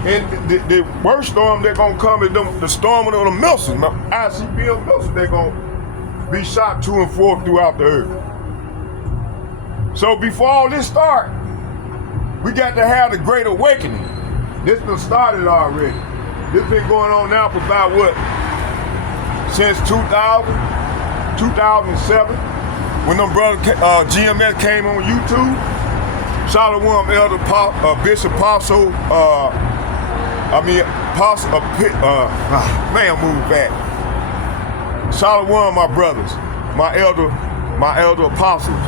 And the worst storm that's gonna come is the storm of the missiles. ICBM missiles, they're gonna be shot to and forth throughout the earth. So before all this starts, we got to have the Great Awakening. This been started already. This been going on now for about what? Since 2007, when them brothers GMS came on YouTube. Shalom Elder Bishop Apostle, man, move back. Shalom, my brothers, my elder apostles,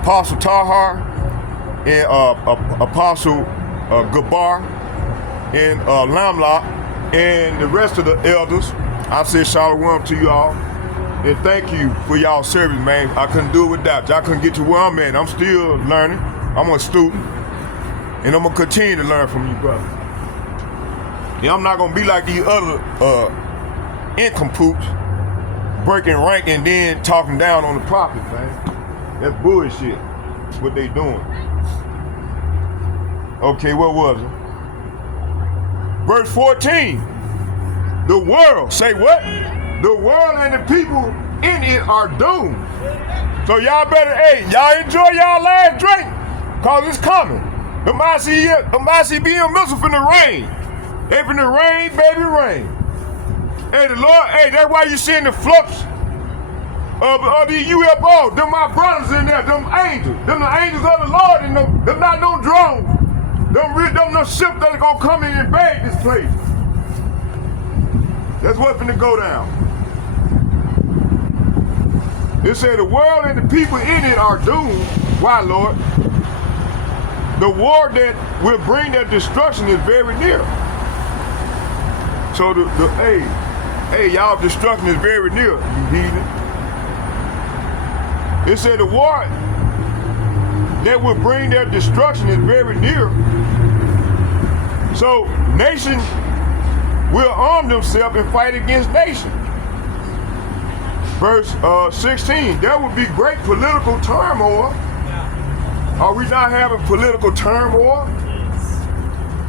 Apostle Tahar and Apostle Gabar and Lamla and the rest of the elders. I say shalom to you all and thank you for y'all service, man. I couldn't do it without you. I couldn't get to where I'm at. I'm still learning. I'm a student and I'm gonna continue to learn from you, brother. Yeah, I'm not gonna be like these other incomplete breaking rank and then talking down on the prophets, man. That's bullshit, what they doing. Okay, what was it? Verse 14. The world, say what? The world and the people in it are doomed. So y'all better, y'all enjoy y'all last drink, cause it's coming. The ICBM missiles finna rain. They finna rain, baby, rain. Hey, the Lord, that's why you seeing the flux of the UFO. Them my brothers in there, them angels. Them the angels of the Lord, and them not no drones. Them no ships that are gonna come in and invade this place. That's what's finna go down. It said the world and the people in it are doomed. Why, Lord? The war that will bring their destruction is very near. So y'all destruction is very near, you heathen. It said the war that will bring their destruction is very near. So nations will arm themselves and fight against nations. Verse 16, there will be great political turmoil. Are we not having political turmoil?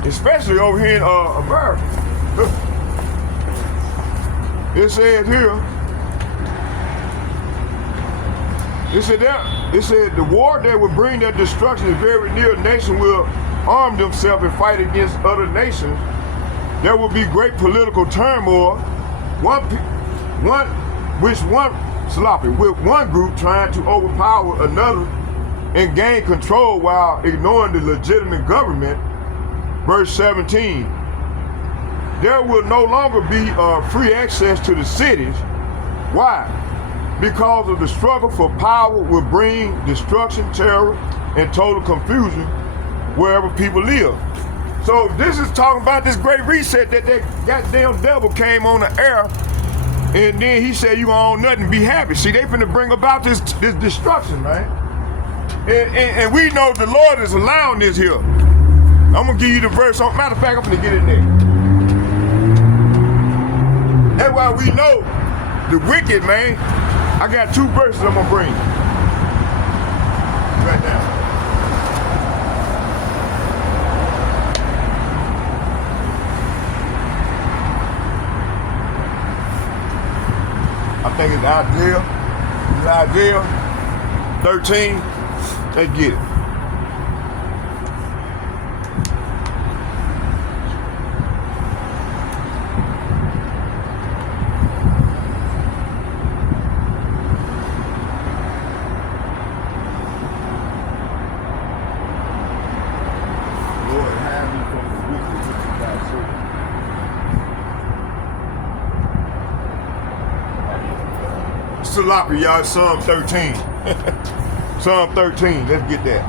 Especially over here in America. It said here, it said the war that will bring their destruction is very near. Nation will arm themselves and fight against other nations. There will be great political turmoil. With one group trying to overpower another and gain control while ignoring the legitimate government. Verse 17. There will no longer be free access to the cities. Why? Because of the struggle for power will bring destruction, terror, and total confusion wherever people live. So this is talking about this great reset that goddamn devil came on the air, and then he said you gonna own nothing, be happy. See, they finna bring about this destruction, man. And we know the Lord is allowing this here. I'm gonna give you the verse. Matter of fact, I'm gonna get in there. That's why we know the wicked, man. I got two verses I'm gonna bring right now. think it's Isaiah. Isaiah 13. Let's get it. Lord, hide me from the wicked, which is thy servant. Salaki, y'all, Psalm 13. Psalm 13, let's get that.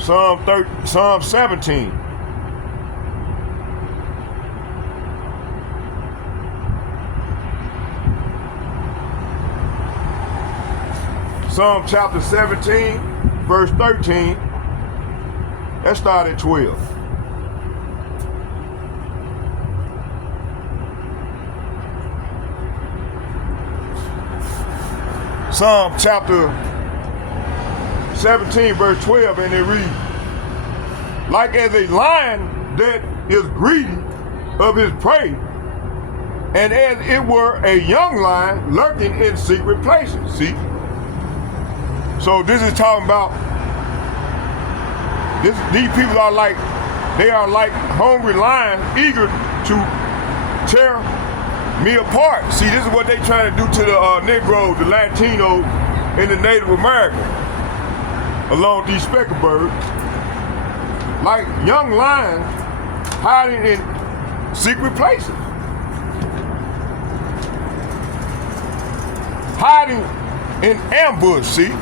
Psalm 17. Psalm chapter 17, verse 13. Let's start at 12. Psalm chapter 17, verse 12, and it reads, like as a lion that is greedy of his prey, and as it were a young lion lurking in secret places. See? So this is talking about, these people are like, they are like hungry lions, eager to tear me apart. See, this is what they trying to do to the Negroes, the Latinos, and the Native Americans, along with these speckled birds. Like young lions hiding in secret places. Hiding in ambush, see?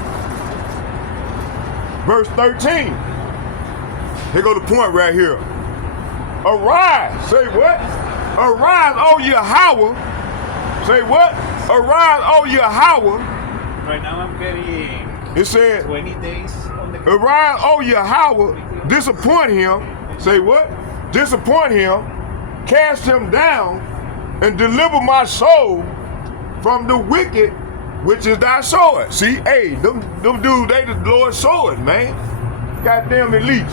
Verse 13. Here go the point right here. Arise, say what? Arise, O Yahweh. Say what? Arise, O Yahweh. Right now I'm getting It said, 20 days on the arise, O Yahweh, disappoint him. Say what? Disappoint him, cast him down, and deliver my soul from the wicked, which is thy sword. See, hey, them dudes, they the Lord's sword, man. Goddamn elite.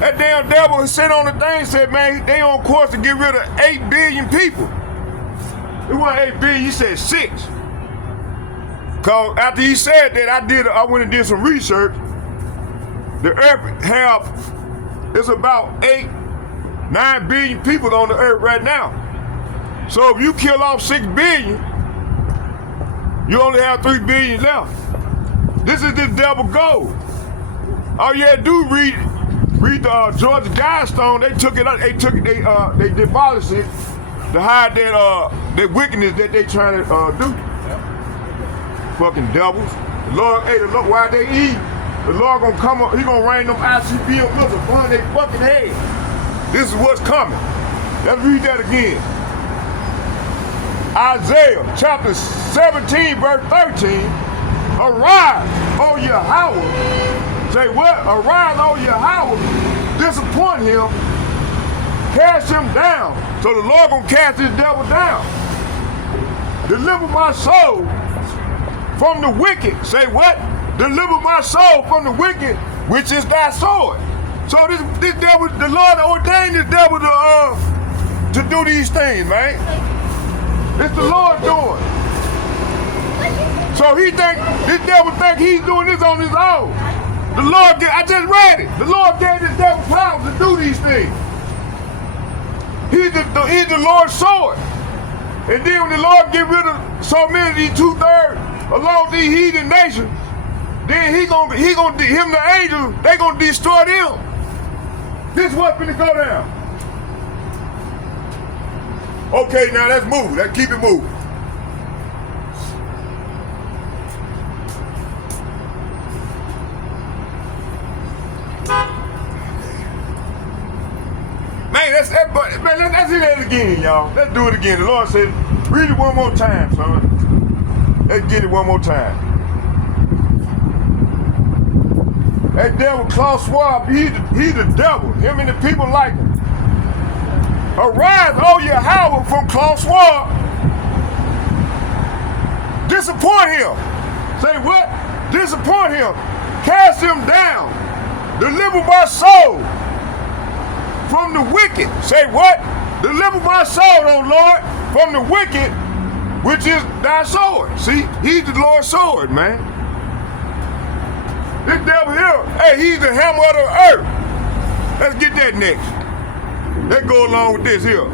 That damn devil sat on the thing, said, man, they on course to get rid of 8 billion people. It wasn't 8 billion, he said 6. Cause after he said that, I went and did some research. The earth it's about 8-9 billion people on the earth right now. So if you kill off 6 billion, you only have 3 billion left. This is this devil gold. All you had to do read the Georgia Guidestone. They took it. They demolished it to hide that wickedness that they trying to do. Fucking devils. The Lord, why they eat? The Lord gonna come up. He gonna rain them ICBM missiles upon their fucking head. This is what's coming. Let's read that again. Isaiah chapter 17, verse 13. Arise, O Yahweh. Say what? Arise, O Yahweh. Disappoint him. Cast him down. So the Lord gonna cast this devil down. Deliver my soul from the wicked. Say what? Deliver my soul from the wicked, which is thy sword. So this devil, the Lord ordained this devil to do these things, man. It's the Lord doing. So this devil think he's doing this on his own. The Lord, I just read it. The Lord gave this devil power to do these things. He's the Lord's sword. And then when the Lord get rid of so many of these 2/3 along these heathen nations, then him the angels, they gonna destroy them. This what's gonna go down. Okay, now let's move. Let's keep it moving. Let's hear that again, y'all. Let's do it again. The Lord said, read it one more time, son. Let's get it one more time. That devil, Klaus Schwab, he's the devil. Him and the people like him. Arise, O Yahweh, from Klaus Schwab. Disappoint him. Say what? Disappoint him. Cast him down. Deliver my soul from the wicked. Say what? Deliver my soul, O Lord, from the wicked, which is thy sword. See, he's the Lord's sword, man. This devil here, hey, he's the hammer of the earth. Let's get that next. Let's go along with this here.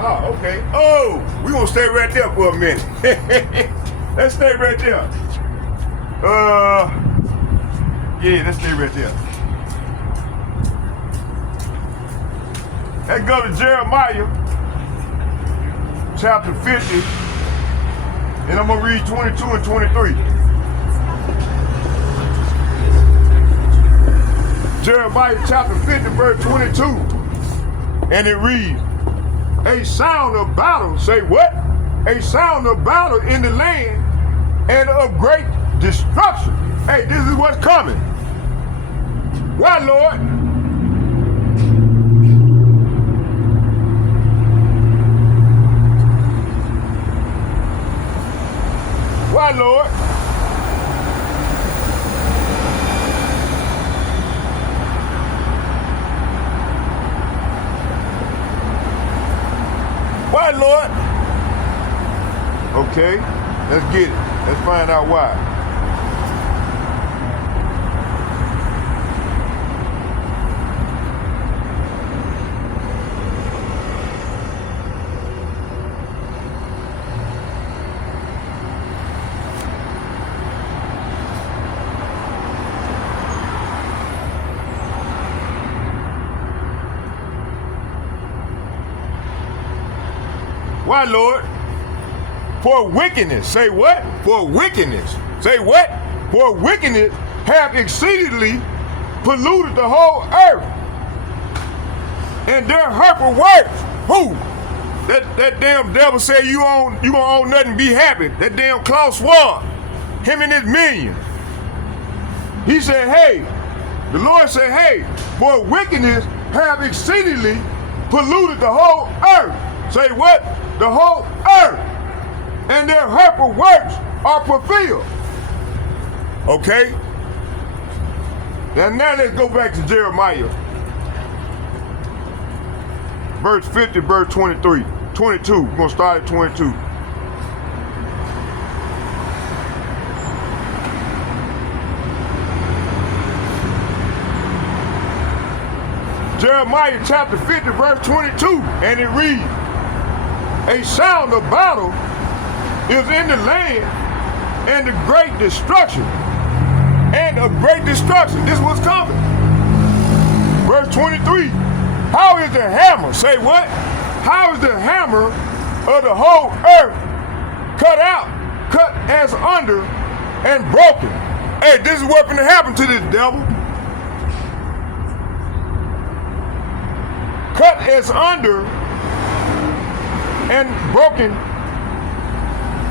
Oh, okay. Oh, we're gonna stay right there for a minute. Let's stay right there. Yeah, let's stay right there. Let's go to Jeremiah, chapter 50, and I'm gonna read 22 and 23. Jeremiah chapter 50, verse 22, and it reads, a sound of battle, say what? A sound of battle in the land and of great destruction. Hey, this is what's coming. Why, Lord? Why, Lord? Why, Lord? Okay, let's get it. Let's find out why. Why, Lord? For wickedness. Say what? For wickedness. Say what? For wickedness have exceedingly polluted the whole earth. And their hurtful works. Who? That damn devil said you gonna own nothing, be happy. That damn Klaus Schwab. Him and his minions. He said, hey, the Lord said, hey, for wickedness have exceedingly polluted the whole earth. Say what? The whole earth, and their hurtful works are fulfilled. Okay? Now let's go back to Jeremiah. Verse 50, verse 23. 22. We're going to start at 22. Jeremiah chapter 50, verse 22, and it reads, a sound of battle is in the land and the great destruction. And of great destruction. This was coming. Verse 23. How is the hammer? Say what? How is the hammer of the whole earth cut out, cut as under, and broken? Hey, this is what's going to happen to this devil. Cut as under and broken.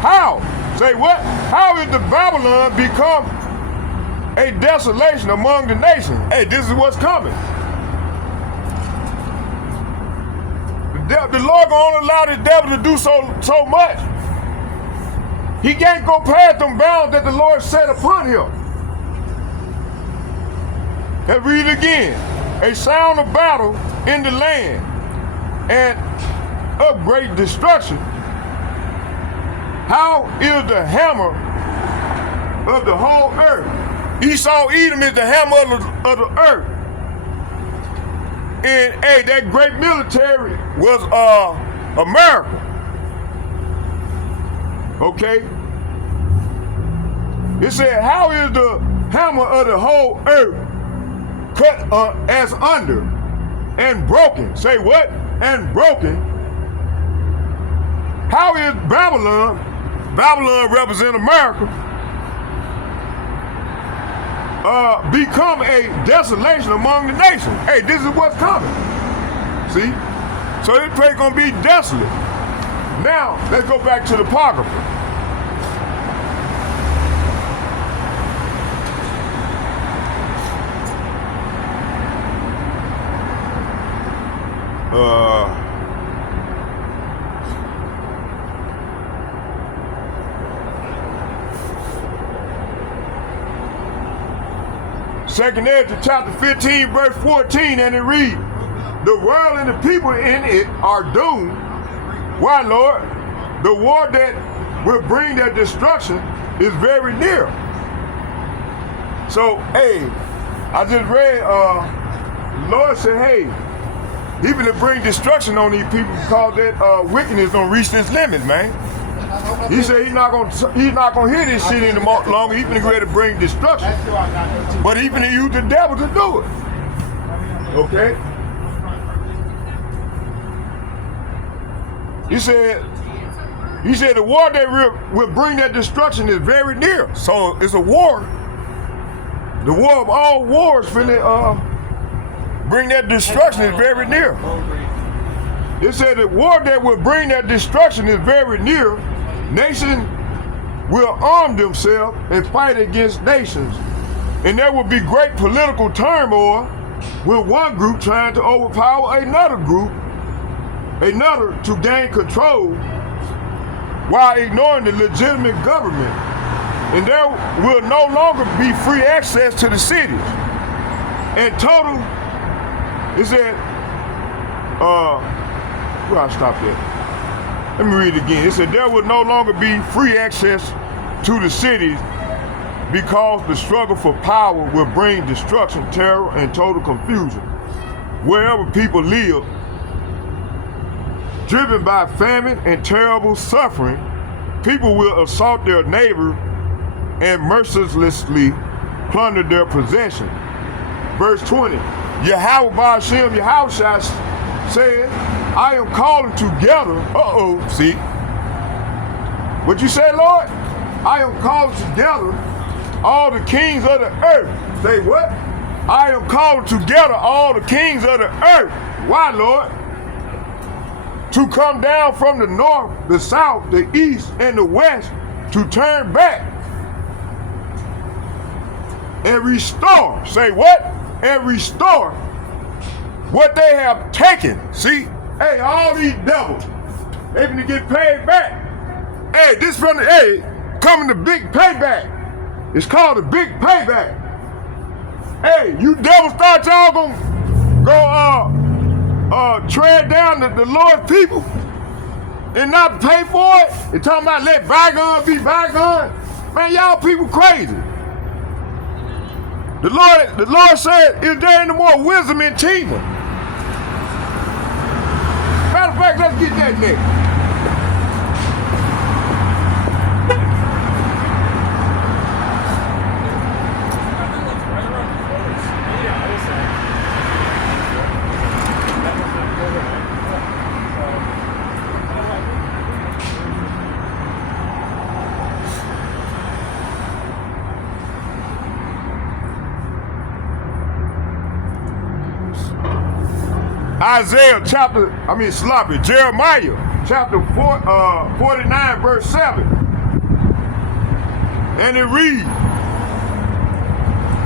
How? Say what? How is the Babylon become a desolation among the nations? Hey, this is what's coming. The Lord gonna only allow the devil to do so much. He can't go past them bounds that the Lord set upon him. Let's read it again. A sound of battle in the land and of great destruction. How is the hammer of the whole earth? Esau Edom is the hammer of the earth. And hey, that great military was America. Okay? It said, how is the hammer of the whole earth cut as under and broken? Say what? And broken. How is Babylon represent America, become a desolation among the nations? Hey, this is what's coming. See? So this place gonna be desolate. Now, let's go back to the Apocrypha. Second Ezra chapter 15, verse 14, and it reads, the world and the people in it are doomed. Why, Lord? The war that will bring their destruction is very near. So, hey, I just read, Lord said, hey, even to bring destruction on these people because that wickedness don't reach this limit, man. He said he's not gonna hear this shit any more longer. He's been ready to bring destruction. But he finna use the devil to do it. Okay? He said the war that will bring that destruction is very near. So it's a war. The war of all wars finna bring that destruction is very near. It said the war that will bring that destruction is very near. Nations will arm themselves and fight against nations. And there will be great political turmoil with one group trying to overpower another group, another to gain control while ignoring the legitimate government. And there will no longer be free access to the cities. And total, it said, where I stopped at? Let me read it again. It said there will no longer be free access to the cities because the struggle for power will bring destruction, terror, and total confusion. Wherever people live, driven by famine and terrible suffering, people will assault their neighbor and mercilessly plunder their possession. Verse 20, Yahweh Ba'ashem Yahushua said, I am calling together, see? What you say, Lord? I am calling together all the kings of the earth. Say what? I am calling together all the kings of the earth. Why, Lord? To come down from the north, the south, the east, and the west to turn back and restore. Say what? And restore what they have taken. See? Hey, all these devils, they gonna get paid back. Hey, this from the, hey, coming the big payback. It's called the big payback. Hey, you devils thought y'all gonna go tread down the Lord's people and not pay for it? They talking about let bygones be bygones. Man, y'all people crazy. The Lord said, is there any more wisdom in Tema? Matter of fact, let's get that next. Jeremiah chapter 49 verse 7. And it reads,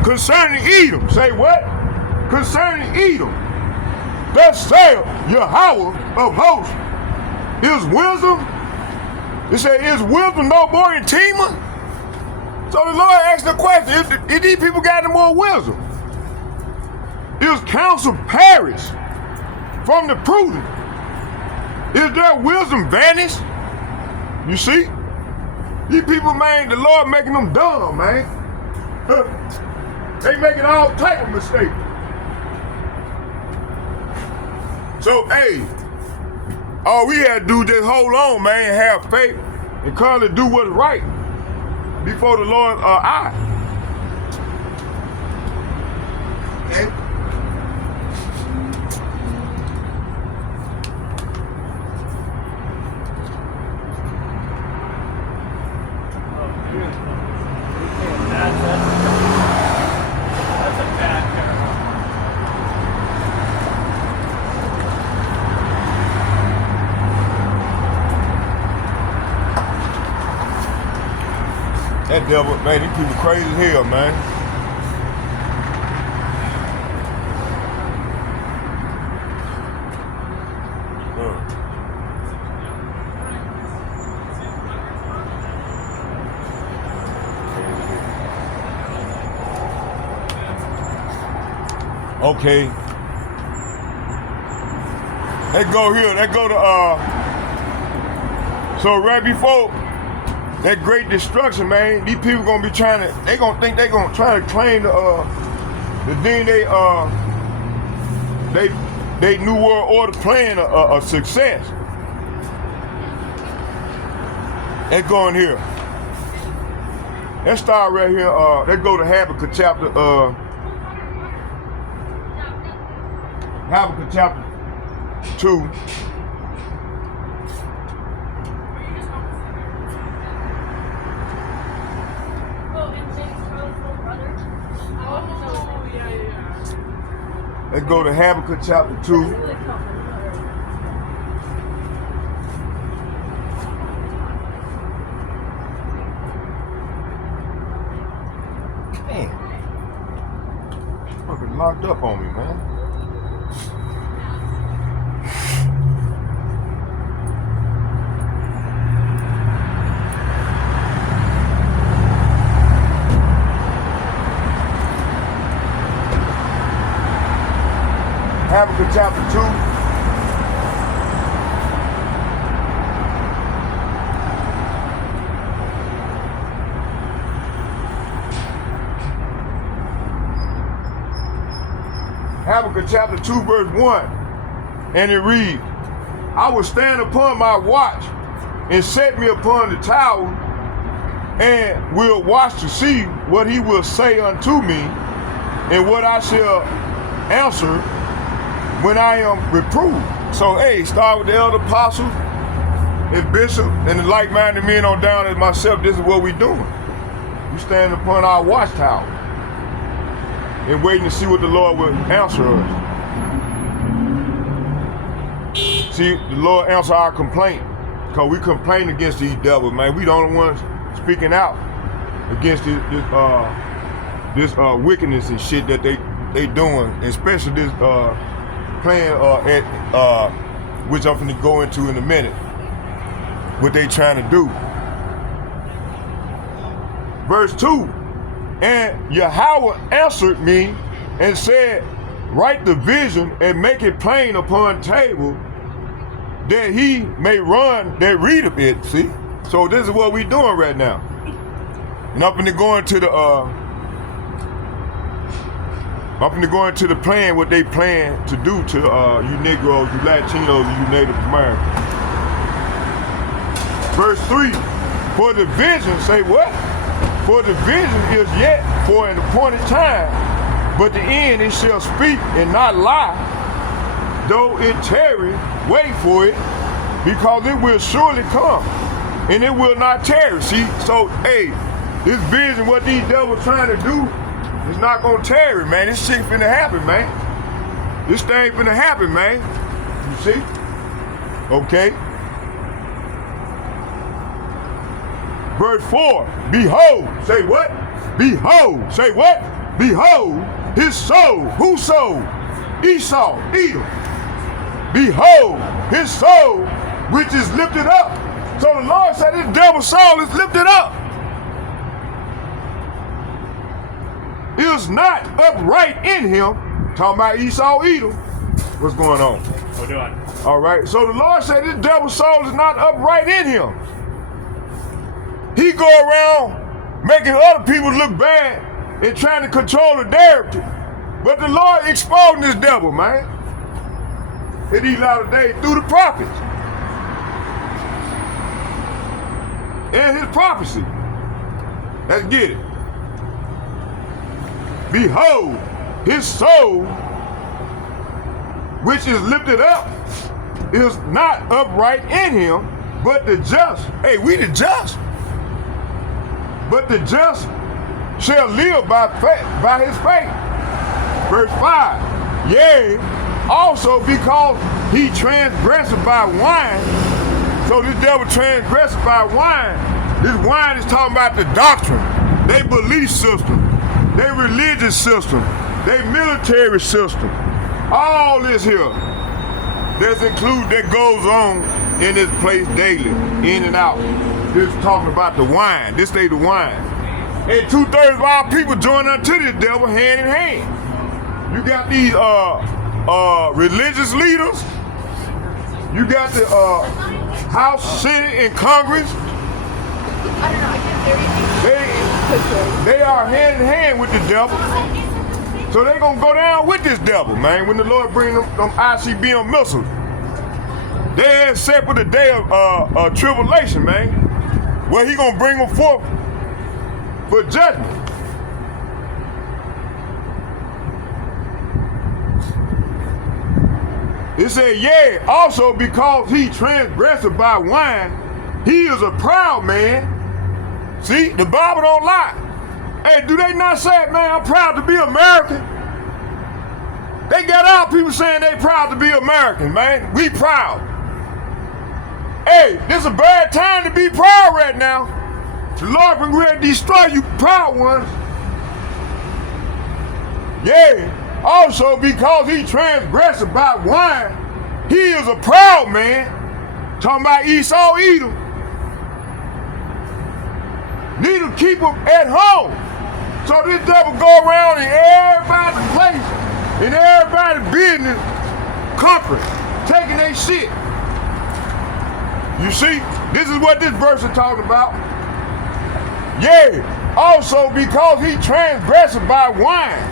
concerning Edom, say what? Concerning Edom, thus saith Yahweh of hosts, is wisdom, it said, is wisdom no more in Tema? So the Lord asked the question, if these people got any more wisdom? Is counsel perished from the prudent? Is their wisdom vanished? You see? These people, man, the Lord making them dumb, man. They making all type of mistakes. So, hey, all we had to do is just hold on, man, have faith, and come and do what's right before the Lord's eye. Okay? That devil, man, these people crazy as hell, man. Okay. They go here. They go to so right before that great destruction, man, these people gonna be trying to. They gonna think they gonna try to claim the thing they New World Order plan a success. They going here. Let's start right here. Let's go to Habakkuk chapter. Habakkuk chapter 2. Let's go to Habakkuk chapter 2. Damn. Fucking locked up on me, man. Habakkuk chapter 2. Habakkuk chapter 2 verse 1. And it reads, I will stand upon my watch and set me upon the tower and will watch to see what he will say unto me and what I shall answer when I am reproved. So, hey, start with the elder apostle and bishop and the like-minded men on down as myself. This is what we doing. We stand upon our watchtower and waiting to see what the Lord will answer us. See, the Lord answer our complaint because we complain against these devils, man. We the only ones speaking out against this wickedness and shit that they doing, especially this plan which I'm finna go into in a minute, what they trying to do. Verse 2, and Yahweh answered me and said, write the vision and make it plain upon table that he may run that readeth it, see? So this is what we doing right now. And I'm finna go into the plan, what they plan to do to you Negroes, you Latinos, and you Native Americans. Verse 3, for the vision, say what? For the vision is yet for an appointed time, but the end it shall speak and not lie. Though it tarry, wait for it, because it will surely come, and it will not tarry. See, so, hey, this vision, what these devils trying to do, it's not gonna tarry, man. This shit finna happen, man. This thing finna happen, man. You see? Okay. Verse 4, behold, say what? Behold, say what? Behold, his soul, whose soul? Esau, Edom. Behold, his soul, which is lifted up. So the Lord said this devil's soul is lifted up. Is not upright in him. Talking about Esau, Edom. What's going on? Hold on. All right. So the Lord said this devil's soul is not upright in him. He go around making other people look bad and trying to control the narrative. But the Lord exposing this devil, man. In these latter days through the prophets. And his prophecy. Let's get it. Behold, his soul, which is lifted up, is not upright in him, but the just. Hey, we the just. But the just shall live by his faith. Verse 5, yea, also because he transgressed by wine. So this devil transgressed by wine. This wine is talking about the doctrine, their belief system, their religious system, their military system. All this here that goes on in this place daily, in and out. This is talking about the wine. This ain't the wine. And 2/3 of our people join unto this devil hand in hand. You got these religious leaders. You got the House, Senate, and Congress. They are hand in hand with the devil. So they gonna go down with this devil, man, when the Lord bring them ICBM missiles. They ain't set for the day of tribulation, man, where he gonna bring them forth for judgment. It said, yea, also because he transgressed by wine, he is a proud man. See, the Bible don't lie. Hey, do they not say, man, I'm proud to be American? They got our people saying they proud to be American, man. We proud. Hey, this is a bad time to be proud right now. The Lord can ready to destroy you proud ones. Yeah, also because he transgressed by wine, he is a proud man. Talking about Esau Edom. Need to keep him at home. So this devil go around in everybody's place, in everybody's business, comfort, taking their shit. You see, this is what this verse is talking about. Yea, also because he transgressed by wine,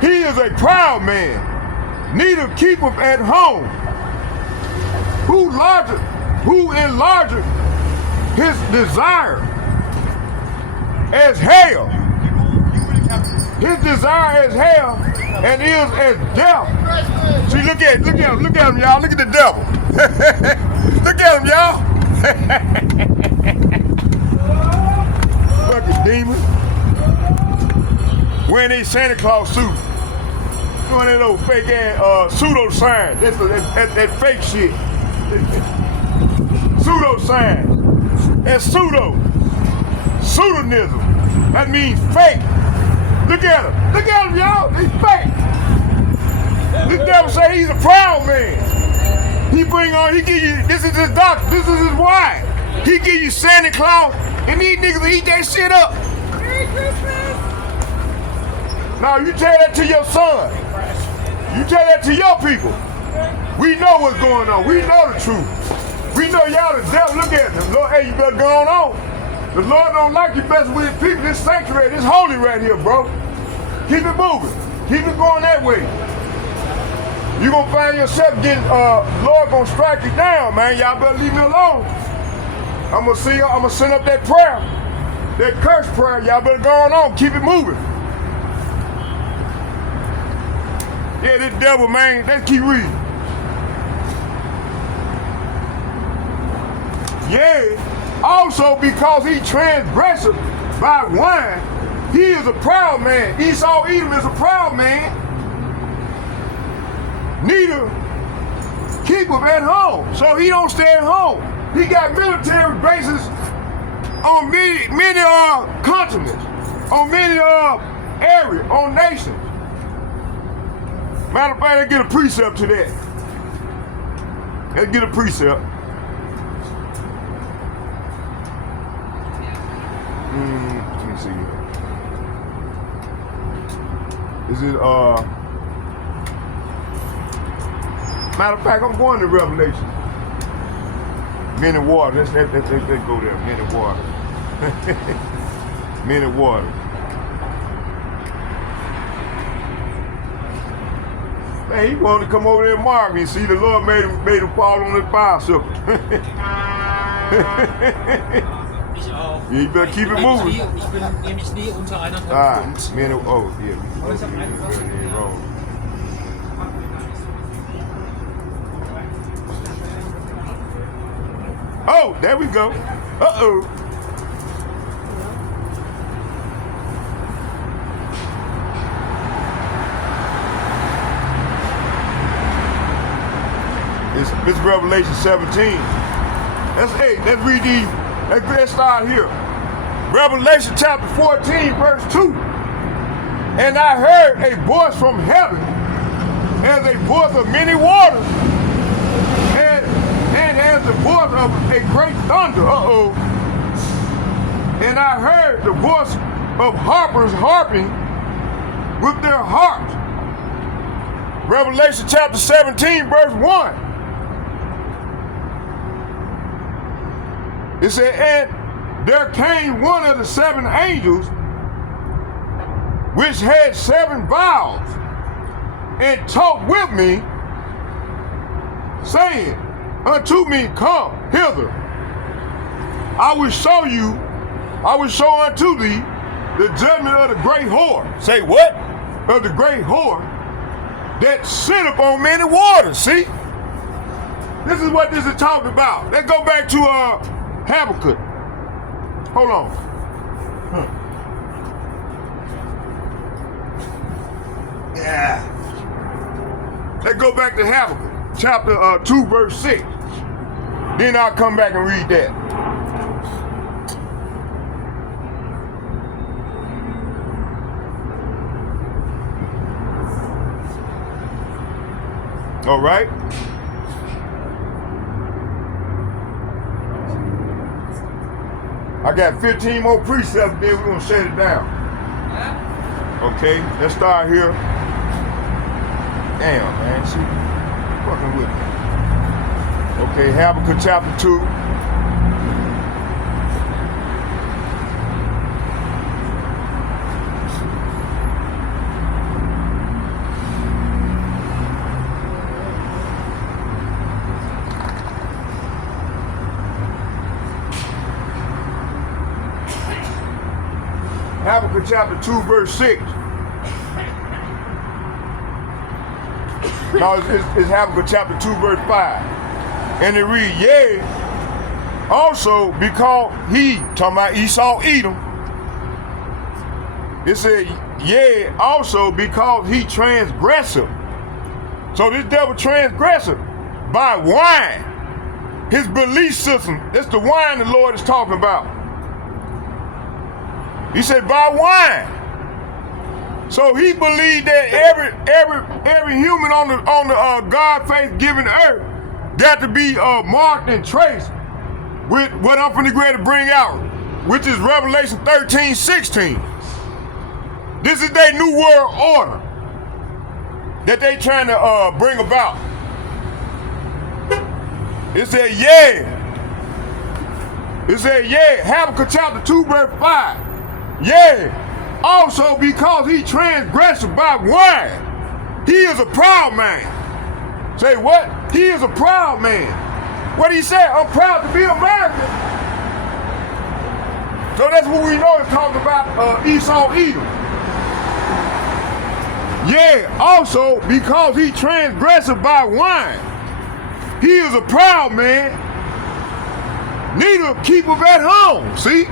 he is a proud man, neither keepeth at home. Who enlargeth his desire as hell. His desire is hell and is as death. See, look at him, y'all. Look at the devil. Look at him, y'all. Fucking demon. Wearing a Santa Claus suit. Doing that old fake ass pseudo sign. That's that fake shit. Pseudo sign. That's pseudonism. That means fake. Look at him. Look at him, y'all. He's fake. This devil say he's a proud man. He give you, this is his doctor, this is his wife. He give you Santa Claus, and these niggas eat that shit up. Merry Christmas. Now you tell that to your son. You tell that to your people. We know what's going on. We know the truth. We know y'all the devil. Look at them. Lord, hey, you better go on. The Lord don't like you messing with his people. This sanctuary, this holy right here, bro. Keep it moving. Keep it going that way. You gonna find yourself getting, Lord gonna strike you down, man. Y'all better leave me alone. I'm gonna send up that prayer, that curse prayer. Y'all better go on. Keep it moving. Yeah, this devil, man. Let's keep reading. Yeah, also because he transgressed by wine, he is a proud man. Esau Edom is a proud man. Neither keep him at home, so he don't stay at home. He got military bases on many continents, on many areas, on nations. Matter of fact, let's get a precept to that. Let's get a precept. Let me see. Is it matter of fact, I'm going to Revelation. Men and water. Let's go there. Men and water. Men and water. Man, he wanted to come over there and mark me. See, the Lord made him fall on his bicycle. You better keep it moving. Ich bin nämlich nie unter 1,5 Men and oh, there we go. Uh-oh. It's Revelation 17. Let's read these. Let's start here. Revelation chapter 14, verse 2. And I heard a voice from heaven, as a voice of many waters, and as the voice of a great thunder. Uh-oh. And I heard the voice of harpers harping with their harps Revelation chapter 17, verse 1. It said, and there came one of the 7 angels which had 7 vials, and talked with me, saying unto me, come hither. I will show unto thee the judgment of the great whore. Say what? Of the great whore that sitteth on many waters. See? This is what this is talking about. Let's go back to Habakkuk. Hold on. Yeah. Let's go back to Habakkuk, chapter 2, verse 6. Then I'll come back and read that. All right. I got 15 more precepts, then we're going to shut it down. Okay, let's start here. Damn, man, see? Fucking with me. Okay, Habakkuk chapter 2. Habakkuk chapter 2, verse 6. No, it's Habakkuk chapter 2, verse 5. And it reads, yea, also because he, talking about Esau, Edom. It said, yea, also because he transgressive. So this devil transgressive by wine. His belief system, that's the wine the Lord is talking about. He said, by wine. So he believed that every human on the God faith given earth got to be marked and traced with what I'm finna go to bring out, which is Revelation 13:16. This is their new world order that they trying to bring about. It said, yeah. It said, yeah. Habakkuk chapter 2, verse 5. Yeah, also because he transgressed by wine. He is a proud man. Say what? He is a proud man. What he said? I'm proud to be American. So that's what we know is talking about Esau, Edom. Yeah, also because he transgressed by wine. He is a proud man. Neither keep him at home. See?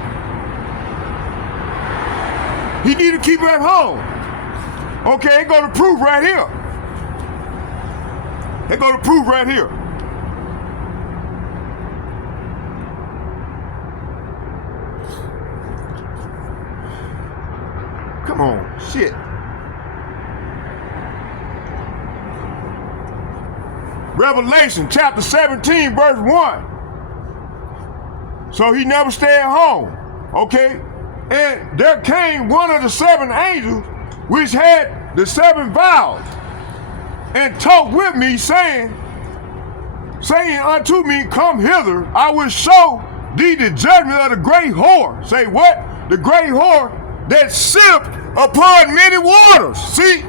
He need to keep it at home. Okay, they go to proof right here. They go to proof right here. Come on, shit. Revelation chapter 17, verse 1. So he never stayed at home. Okay? And there came one of the 7 angels which had the 7 vials, and talked with me, saying unto me, come hither, I will show thee the judgment of the great whore. Say what? The great whore that sipped upon many waters. See?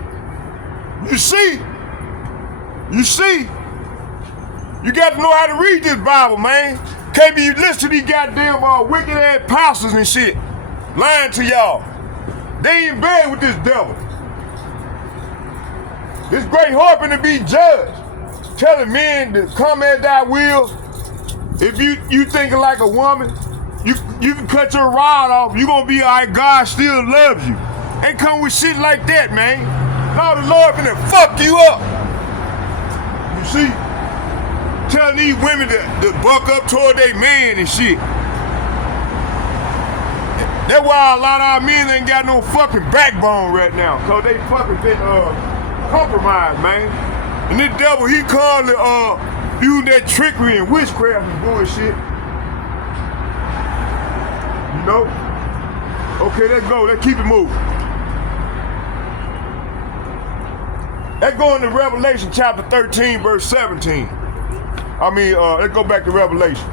You got to know how to read this Bible, man. Can't be listening to these goddamn wicked ass pastors and shit. Lying to y'all. They in bed with this devil. This great whore finna be judged. Telling men to come as thy will. If you thinking like a woman, you can cut your rod off. You gonna be alright. God still loves you. Ain't come with shit like that, man. No, the Lord finna fuck you up. You see? Telling these women to buck up toward their man and shit. That's why a lot of our men ain't got no fucking backbone right now. Cause they fucking been compromised, man. And this devil, he called it use that trickery and witchcraft and bullshit. You know? Okay, let's go. Let's keep it moving. Let's go into Revelation chapter 13, verse 17. Let's go back to Revelation.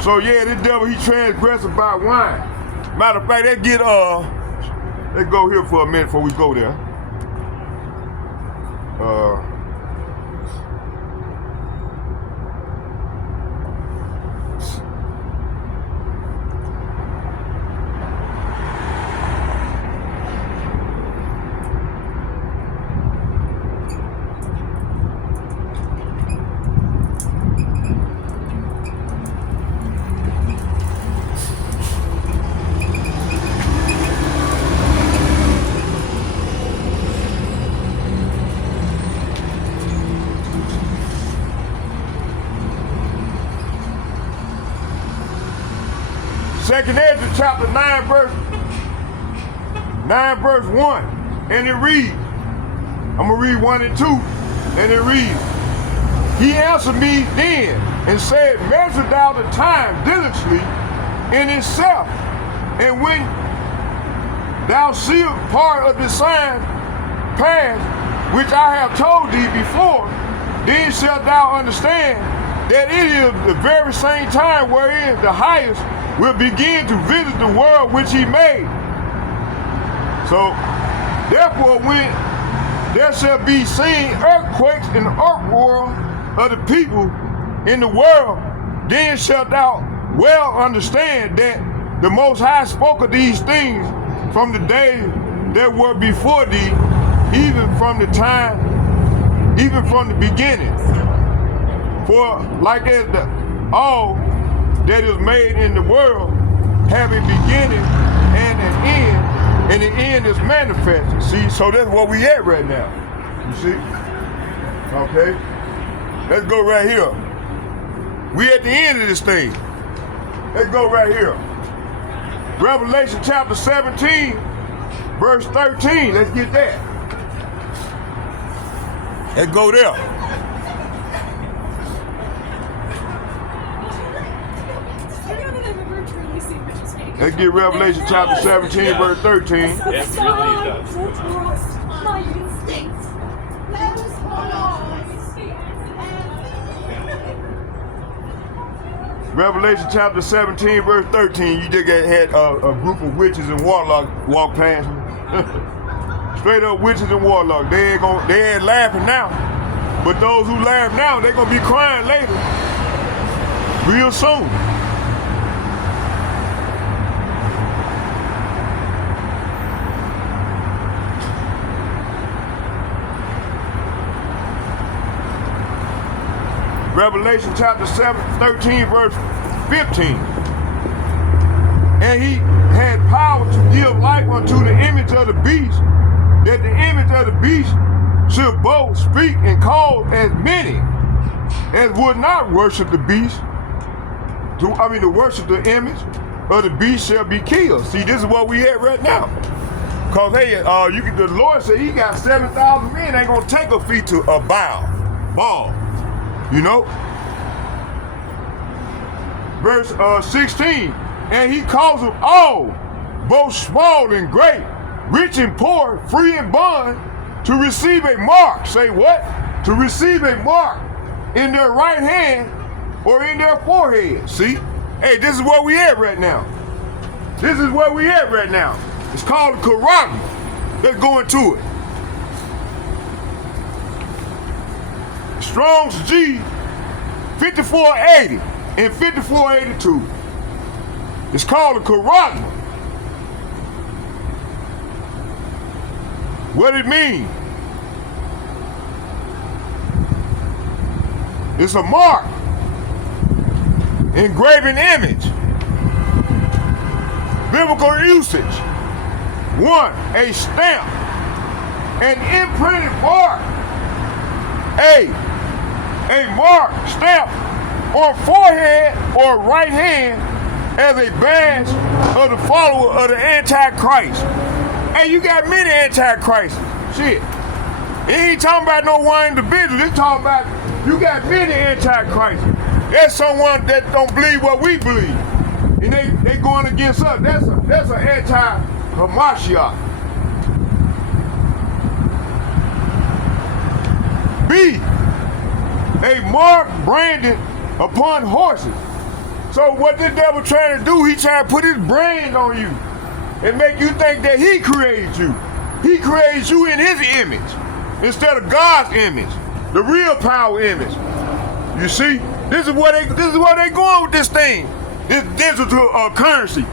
So yeah, this devil, he transgressed by wine. Matter of fact, let's go here for a minute before we go there. Second Ezra chapter 9 verse 1, and it reads, I'm going to read 1 and 2, and it reads, he answered me then and said, measure thou the time diligently in itself, and when thou seest part of the sign pass, which I have told thee before, then shalt thou understand that it is the very same time wherein the highest will begin to visit the world which he made. So, therefore, when there shall be seen earthquakes and uproar of the people in the world, then shalt thou well understand that the Most High spoke of these things from the days that were before thee, even from the beginning. For like as all that is made in the world have a beginning and an end, and the end is manifested. See, so that's where we at right now. You see? Okay? Let's go right here. We at the end of this thing. Let's go right here. Revelation chapter 17, verse 13. Let's get that. Let's go there. Let's get Revelation chapter 17, verse 13. Revelation chapter 17, verse 13. You just had a group of witches and warlocks walk past me. Straight up witches and warlocks. They ain't laughing now. But those who laugh now, they're gonna be crying later. Real soon. Revelation chapter 13, verse 15. And he had power to give life unto the image of the beast, that the image of the beast should both speak and call as many as would not worship the beast, to worship the image of the beast shall be killed. See, this is what we at right now. Cause hey, the Lord said he got 7,000 men ain't gonna take a feet to a ball. You know? Verse 16, and he calls them all, both small and great, rich and poor, free and bond, to receive a mark. Say what? To receive a mark in their right hand or in their forehead. See? Hey, this is where we at right now. This is where we at right now. It's called Karagma. Let's go into it. Strong's G 5480 and 5482. It's called a Karagma. What it mean? It's a mark, engraven image. Biblical usage. 1, a stamp, an imprinted mark. A mark, stamp on forehead or right hand as a badge of the follower of the Antichrist. Hey, you got many Antichrists. Shit. It ain't talking about no one individual. It's talking about you got many Antichrists. There's someone that don't believe what we believe. And they going against us. That's an Hamashiach. B, a mark branded upon horses. So what the devil trying to do, he trying to put his brand on you and make you think that he created you. He created you in his image instead of God's image, the real power image. You see, this is where they going with this thing, this digital currency.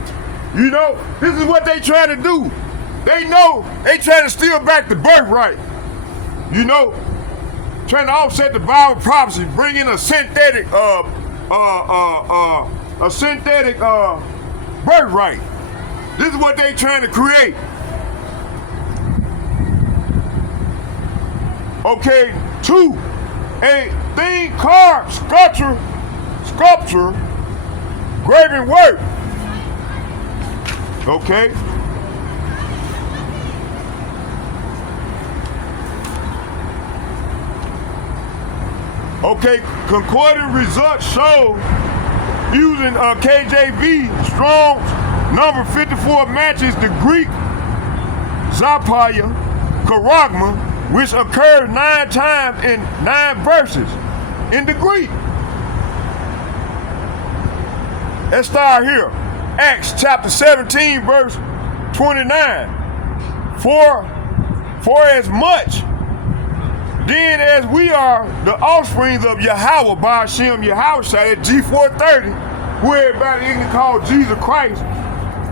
You know, this is what they trying to do. They know they trying to steal back the birthright. You know, trying to offset the Bible prophecy, bring in a synthetic birthright. This is what they trying to create. Okay, 2, a thing carved, sculpture, graven work. Okay. Okay, concordant results show using KJV, Strong's number 54 matches the Greek Zapaya Charagma, which occurs 9 times in 9 verses in the Greek. Let's start here. Acts chapter 17, verse 29. For as much then as we are the offspring of Yahweh by Hashem Yahushua at G430, who everybody can call Jesus Christ,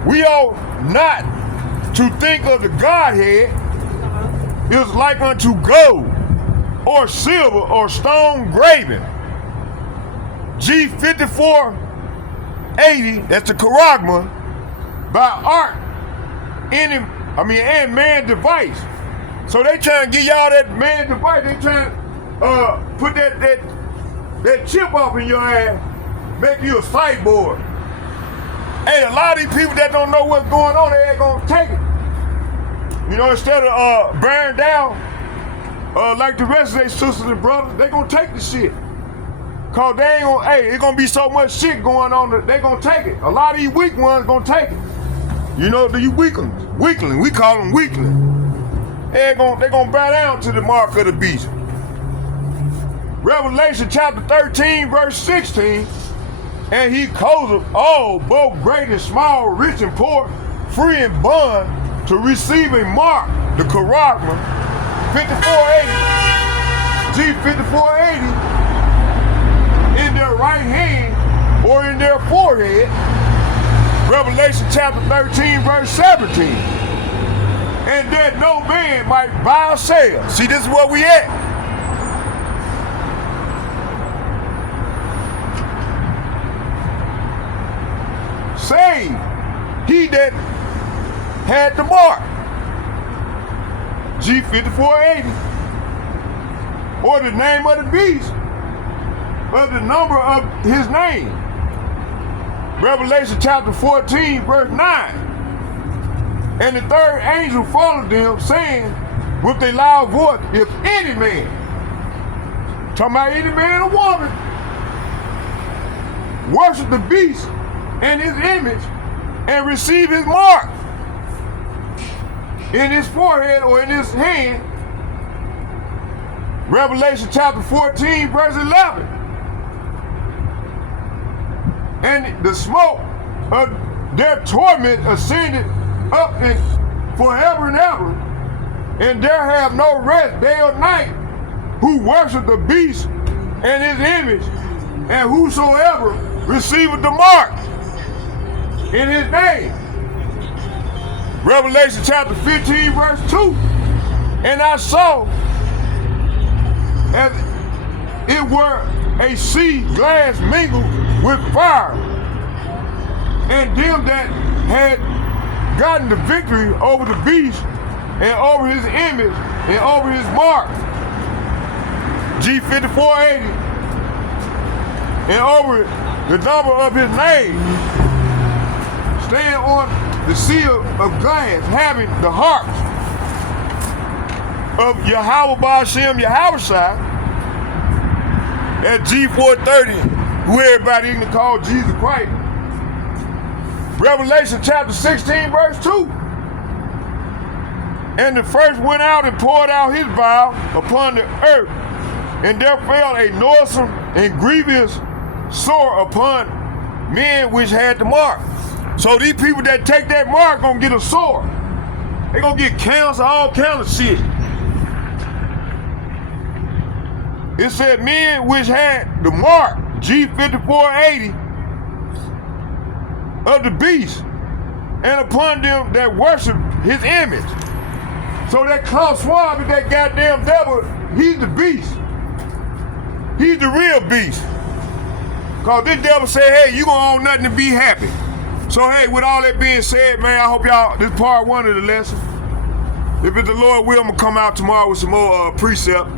we ought not to think of the Godhead is like unto gold or silver or stone graven. G5480, that's the Charagma, by art and man device. So they trying to get y'all that man device. They trying to put that chip up in your ass, make you a cyborg. Hey, a lot of these people that don't know what's going on, they ain't gonna take it. You know, instead of bearing down like the rest of their sisters and brothers, they gonna take the shit. Cause they ain't gonna, it's gonna be so much shit going on that they gonna take it. A lot of these weak ones gonna take it. You know, you weaklings, we call them weaklings. They gonna bow down to the mark of the beast. Revelation chapter 13, verse 16, and he causeth all, both great and small, rich and poor, free and bond, to receive a mark, the Charagma, 5480, G5480, in their right hand or in their forehead. Revelation chapter 13, verse 17. And that no man might buy or sell. See, this is where we at. Save he that had the mark, G5480, or the name of the beast, or the number of his name. Revelation chapter 14, verse 9. And the third angel followed them, saying with a loud voice, if any man, talking about any man or woman, worship the beast and his image and receive his mark in his forehead or in his hand. Revelation chapter 14, verse 11. And the smoke of their torment ascended up and forever and ever, and there have no rest day or night, who worship the beast and his image, and whosoever receiveth the mark in his name. Revelation chapter 15, verse 2. And I saw as it were a sea glass mingled with fire, and them that had gotten the victory over the beast and over his image and over his mark, G5480, and over the number of his name, stand on the seal of glass, having the harps of Yahweh Ba'ashem Yahushua at G430, who everybody can call Jesus Christ. Revelation chapter 16, verse 2. And the first went out and poured out his vial upon the earth, and there fell a noisome and grievous sore upon men which had the mark. So these people that take that mark gonna get a sore. They gonna get cancer, all kind of shit. It said men which had the mark, G5480, of the beast, and upon them that worship his image. So that Klaus Schwab is that goddamn devil, he's the beast. He's the real beast. Cause this devil say, hey, you gonna own nothing to be happy. So hey, with all that being said, man, I hope y'all, this part one of the lesson. If it's the Lord will, I'm gonna come out tomorrow with some more precept.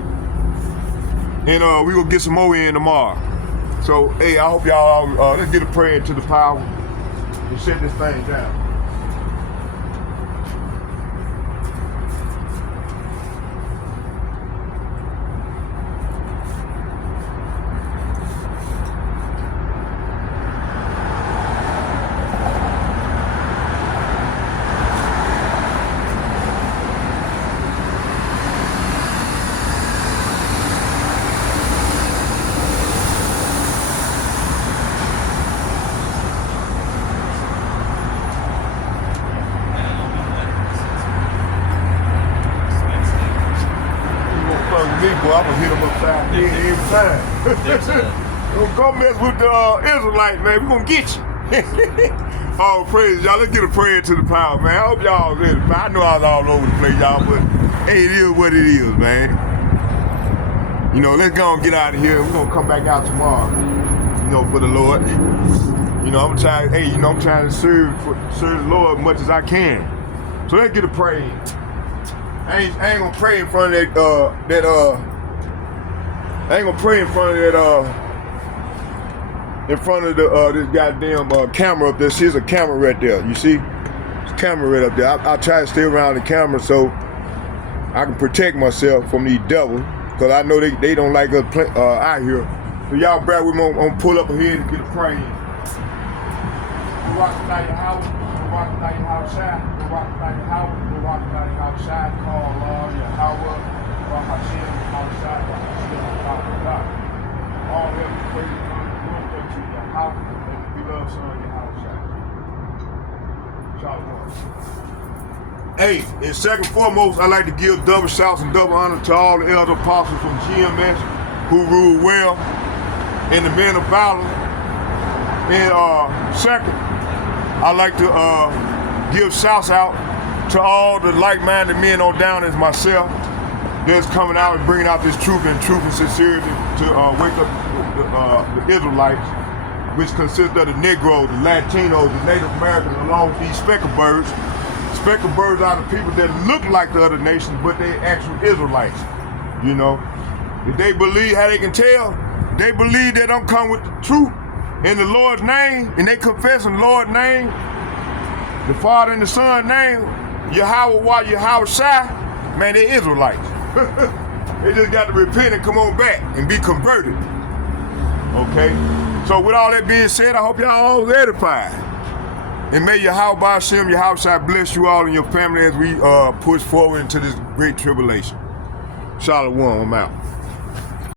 And we gonna get some more in tomorrow. So hey, I hope y'all, let's get a prayer into the power and shut this thing down. I'm gonna hit them upside the head every time. Don't go mess with the Israelites, man. We gonna get you. Oh, praise y'all. Let's get a prayer to the power, man. I hope y'all ready, man. I know I was all over the place, y'all, but hey, it is what it is, man. You know, let's go and get out of here. We're gonna come back out tomorrow, you know, for the Lord. You know, I'm trying to serve the Lord as much as I can. So let's get a prayer in. I ain't gonna pray in front of this goddamn camera up there. There's a camera right there. You see? There's a camera right up there. I try to stay around the camera so I can protect myself from these devils, because I know they don't like us out here. So y'all bear with me. I'm gonna pull up ahead and get a prayer in. Rock about your house, rock about your house side, rock about your house, rock about your house side, call Lord, your house, rock Hashem, outside, rock Hashem, God. All that we pray to your house, and we love son, your house side. Shalom. Hey, and second foremost, I'd like to give double shouts and double honor to all the elder apostles from GMS who rule well, and the men of valor. And second, I'd like to give shouts out to all the like-minded men on down as myself that's coming out and bringing out this truth and sincerity to wake up the Israelites, which consist of the Negroes, the Latinos, the Native Americans, along with these speckled birds. Speckled birds are the people that look like the other nations, but they actual Israelites, you know. If they believe how they can tell, they believe that I'm coming with the truth in the Lord's name, and they confess in the Lord's name, the Father and the Son's name, Yahweh Shai, man, they Israelites. They just got to repent and come on back and be converted. Okay? So with all that being said, I hope y'all all edified. And may Yahweh Hashem, Yahweh Shai bless you all and your family as we push forward into this great tribulation. Shalom, I'm out.